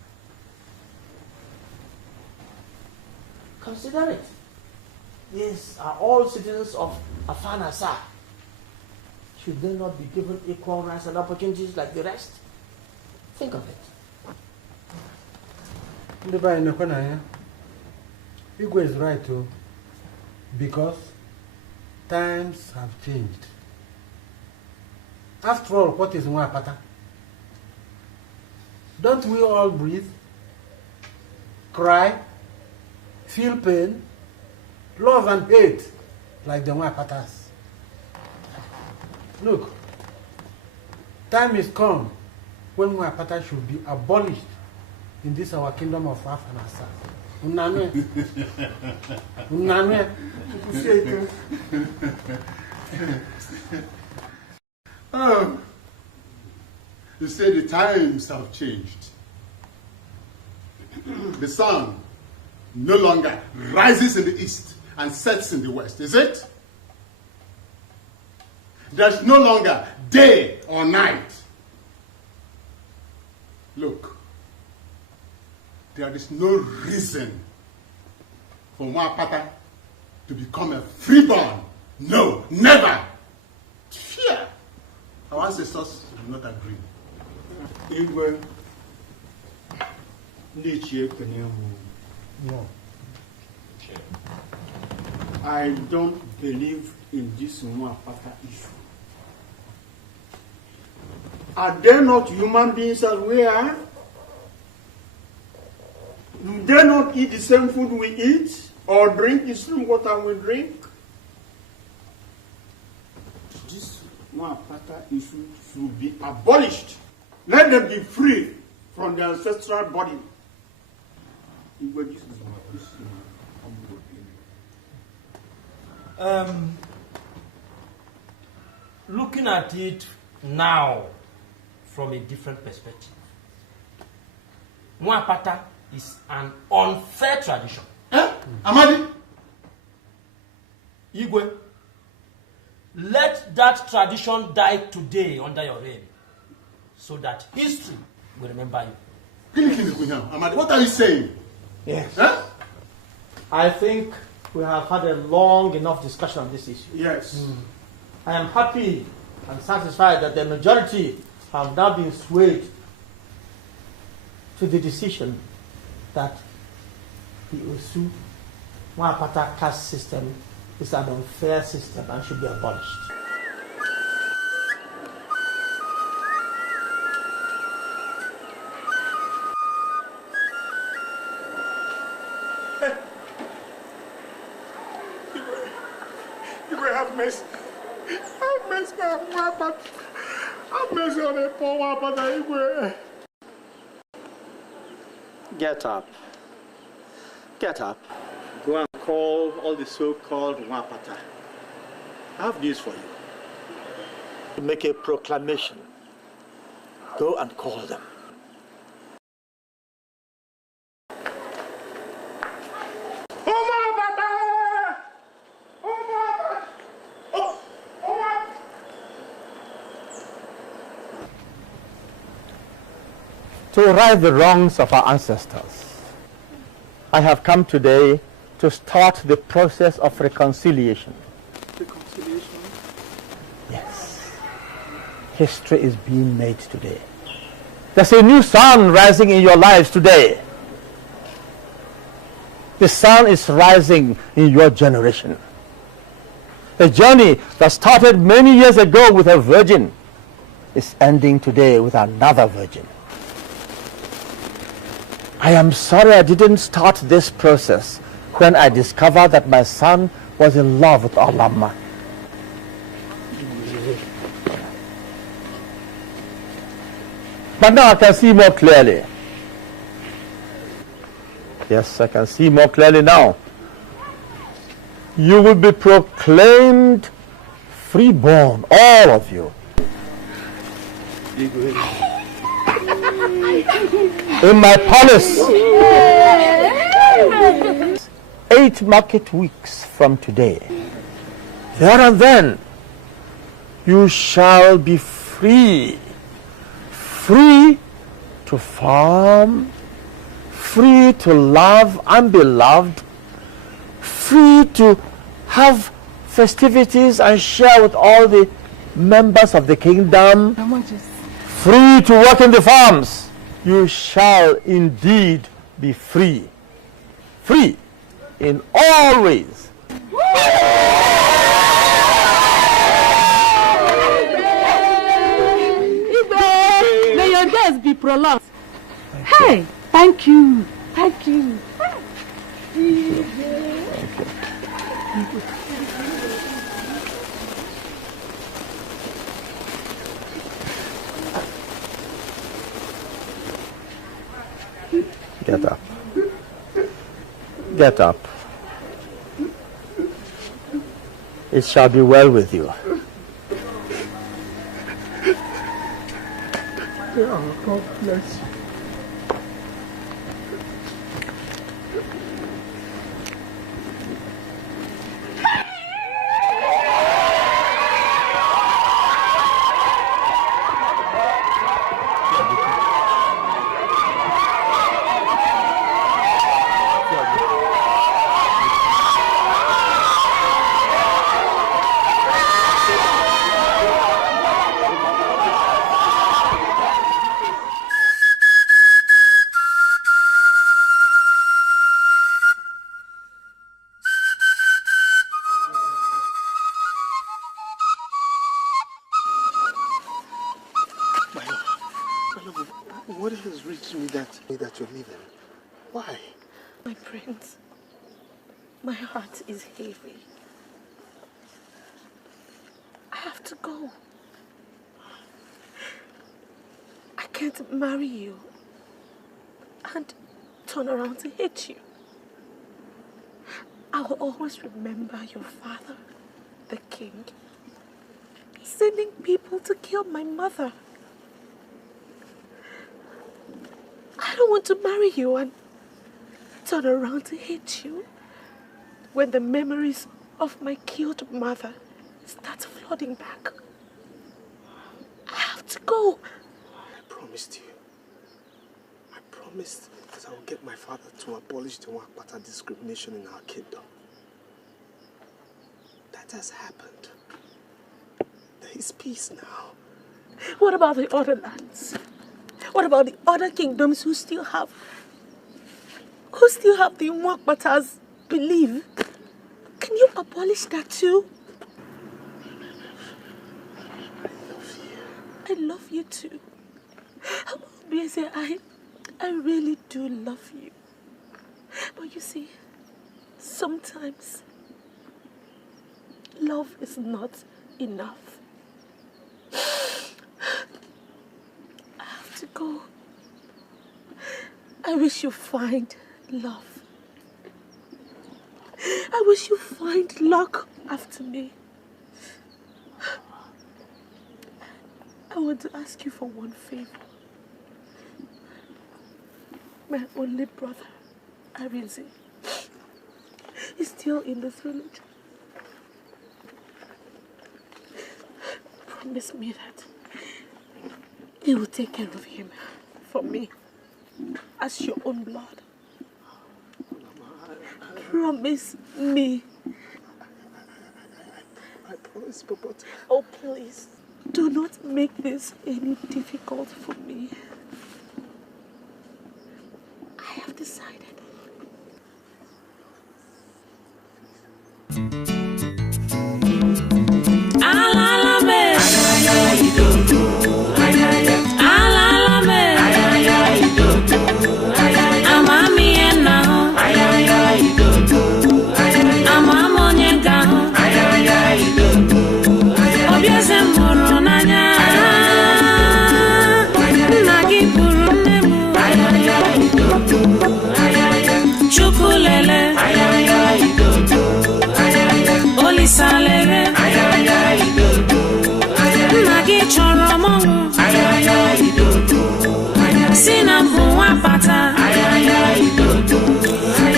Consider it. These are all citizens of Afanasa. Should they not be given equal rights and opportunities like the rest? Think of it. Igwe is right too, because times have changed. After all, what is Mwapata? Don't we all breathe, cry, feel pain, love and hate like the Mwapatas? Look, time is come when Mwapata should be abolished in this our kingdom of Afanasa. Unanwe. Unanwe. Oh, you say the times have changed. The sun no longer rises in the east and sets in the west, is it? There's no longer day or night. Look, there is no reason for Mwapata to become a freeborn. No, never. Fear. Our ancestors do not agree. Igwe, no. I don't believe in this Mwapata issue. Are they not human beings as we are? Do they not eat the same food we eat? Or drink the same water we drink? This Mwapata issue should be abolished. Let them be free from their ancestral body. This is my humble opinion. Looking at it now from a different perspective, Mwapata is an unfair tradition. Amadi? Igwe, let that tradition die today under your reign, so that history will remember you. Amadi, what are you saying? Yes. Huh? I think we have had a long enough discussion on this issue. Yes. I am happy and satisfied that the majority have now been swayed to the decision that the Osu Mwapata caste system is an unfair system and should be abolished. You will have mercy. Have mercy on Mwapata. Have mercy on the poor Mwapata. Get up. Get up. Go and call all the so-called Mwapata. I have news for you. to make a proclamation. Go and call them. To right the wrongs of our ancestors, I have come today to start the process of reconciliation. Reconciliation? Yes. History is being made today. There's a new sun rising in your lives today. The sun is rising in your generation. A journey that started many years ago with a virgin is ending today with another virgin. I am sorry I didn't start this process when I discovered that my son was in love with Olama. But now I can see more clearly. Yes, I can see more clearly now. You will be proclaimed freeborn, all of you. In my palace, 8 market weeks from today, there and then, you shall be free. Free to farm, free to love and be loved, free to have festivities and share with all the members of the kingdom, free to work in the farms. You shall indeed be free. Free in all ways. May your days be prolonged. Hey, thank you. Thank you. Get up. Get up. It shall be well with you. God bless you. What has reached me that you're leaving? Why? My prince, my heart is heavy. I have to go. I can't marry you and turn around to hate you. I will always remember your father, the king, sending people to kill my mother. I don't want to marry you and turn around to hate you when the memories of my killed mother start flooding back. I have to go. I promised you. I promised that I will get my father to abolish the Wakpata discrimination in our kingdom. That has happened. There is peace now. What about the other lands? What about the other kingdoms who still have the Wakpatas belief? Can you abolish that too? I love you too. I really do love you. But you see, sometimes love is not enough. I have to go. I wish you find love. I wish you find luck after me. I want to ask you for one favor. My only brother, Arinze, is still in this village. Promise me that you will take care of him for me as your own blood. Promise me. I promise, but... Oh, please, do not make this any difficult for me. I have decided.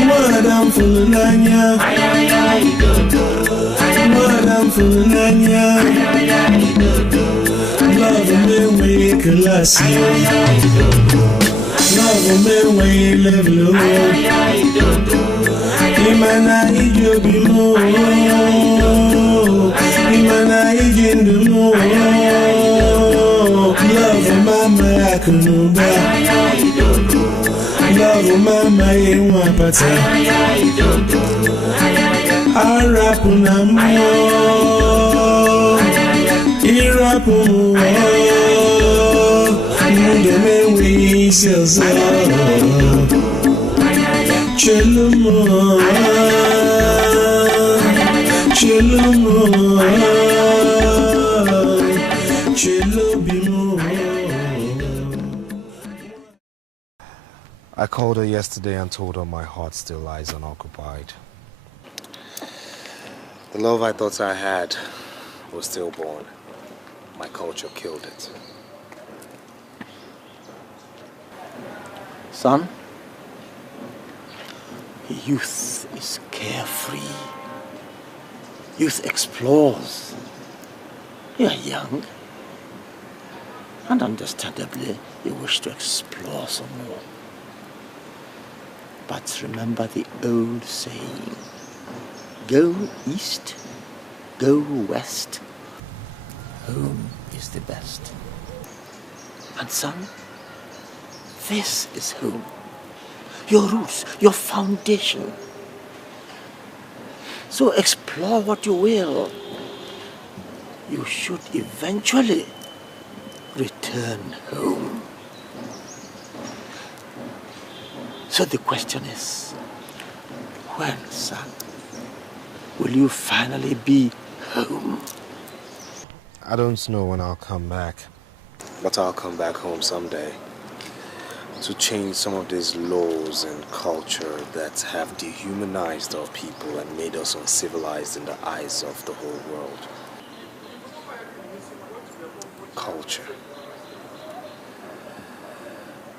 Madam Fulania, Madam Fulania, love me we classy, love me we level up. Imana ijobi mo, Imana ijindu mo, love mama akunuba. Love mama yewa pata Arapu na mo Irapu mo Munde me we selza Chelumo Chelumo Chelubimo. I called her yesterday and told her my heart still lies unoccupied. The love I thought I had was stillborn. My culture killed it. Son, youth is carefree. Youth explores. You are young. And understandably, you wish to explore some more. But remember the old saying, go east, go west, home is the best. And son, this is home. Your roots, your foundation. So explore what you will. You should eventually return home. So the question is, when, son, will you finally be home? I don't know when I'll come back, but I'll come back home someday to change some of these laws and culture that have dehumanized our people and made us uncivilized in the eyes of the whole world. Culture.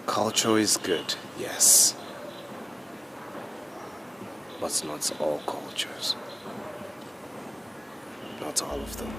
Culture is good, yes. But not all cultures. Not all of them.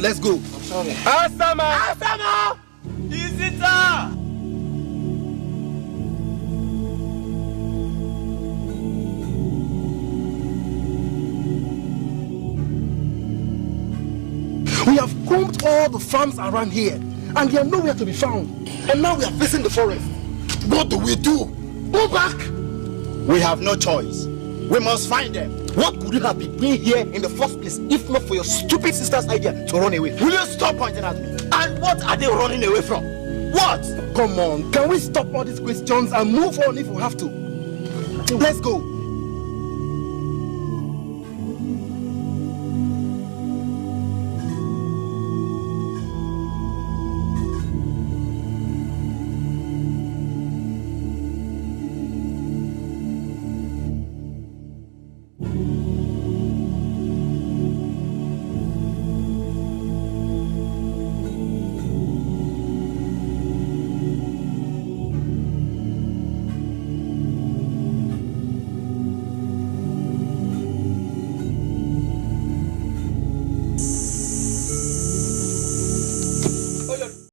Let's go. Asama! Asama! Visitor! We have combed all the farms around here, and they are nowhere to be found. And now we are facing the forest. What do we do? Go back! We have no choice. We must find them. What could you have been doing here in the first place if not for your stupid sister's idea to run away? Will you stop pointing at me? And what are they running away from? What? Come on, can we stop all these questions and move on if we have to? Let's go.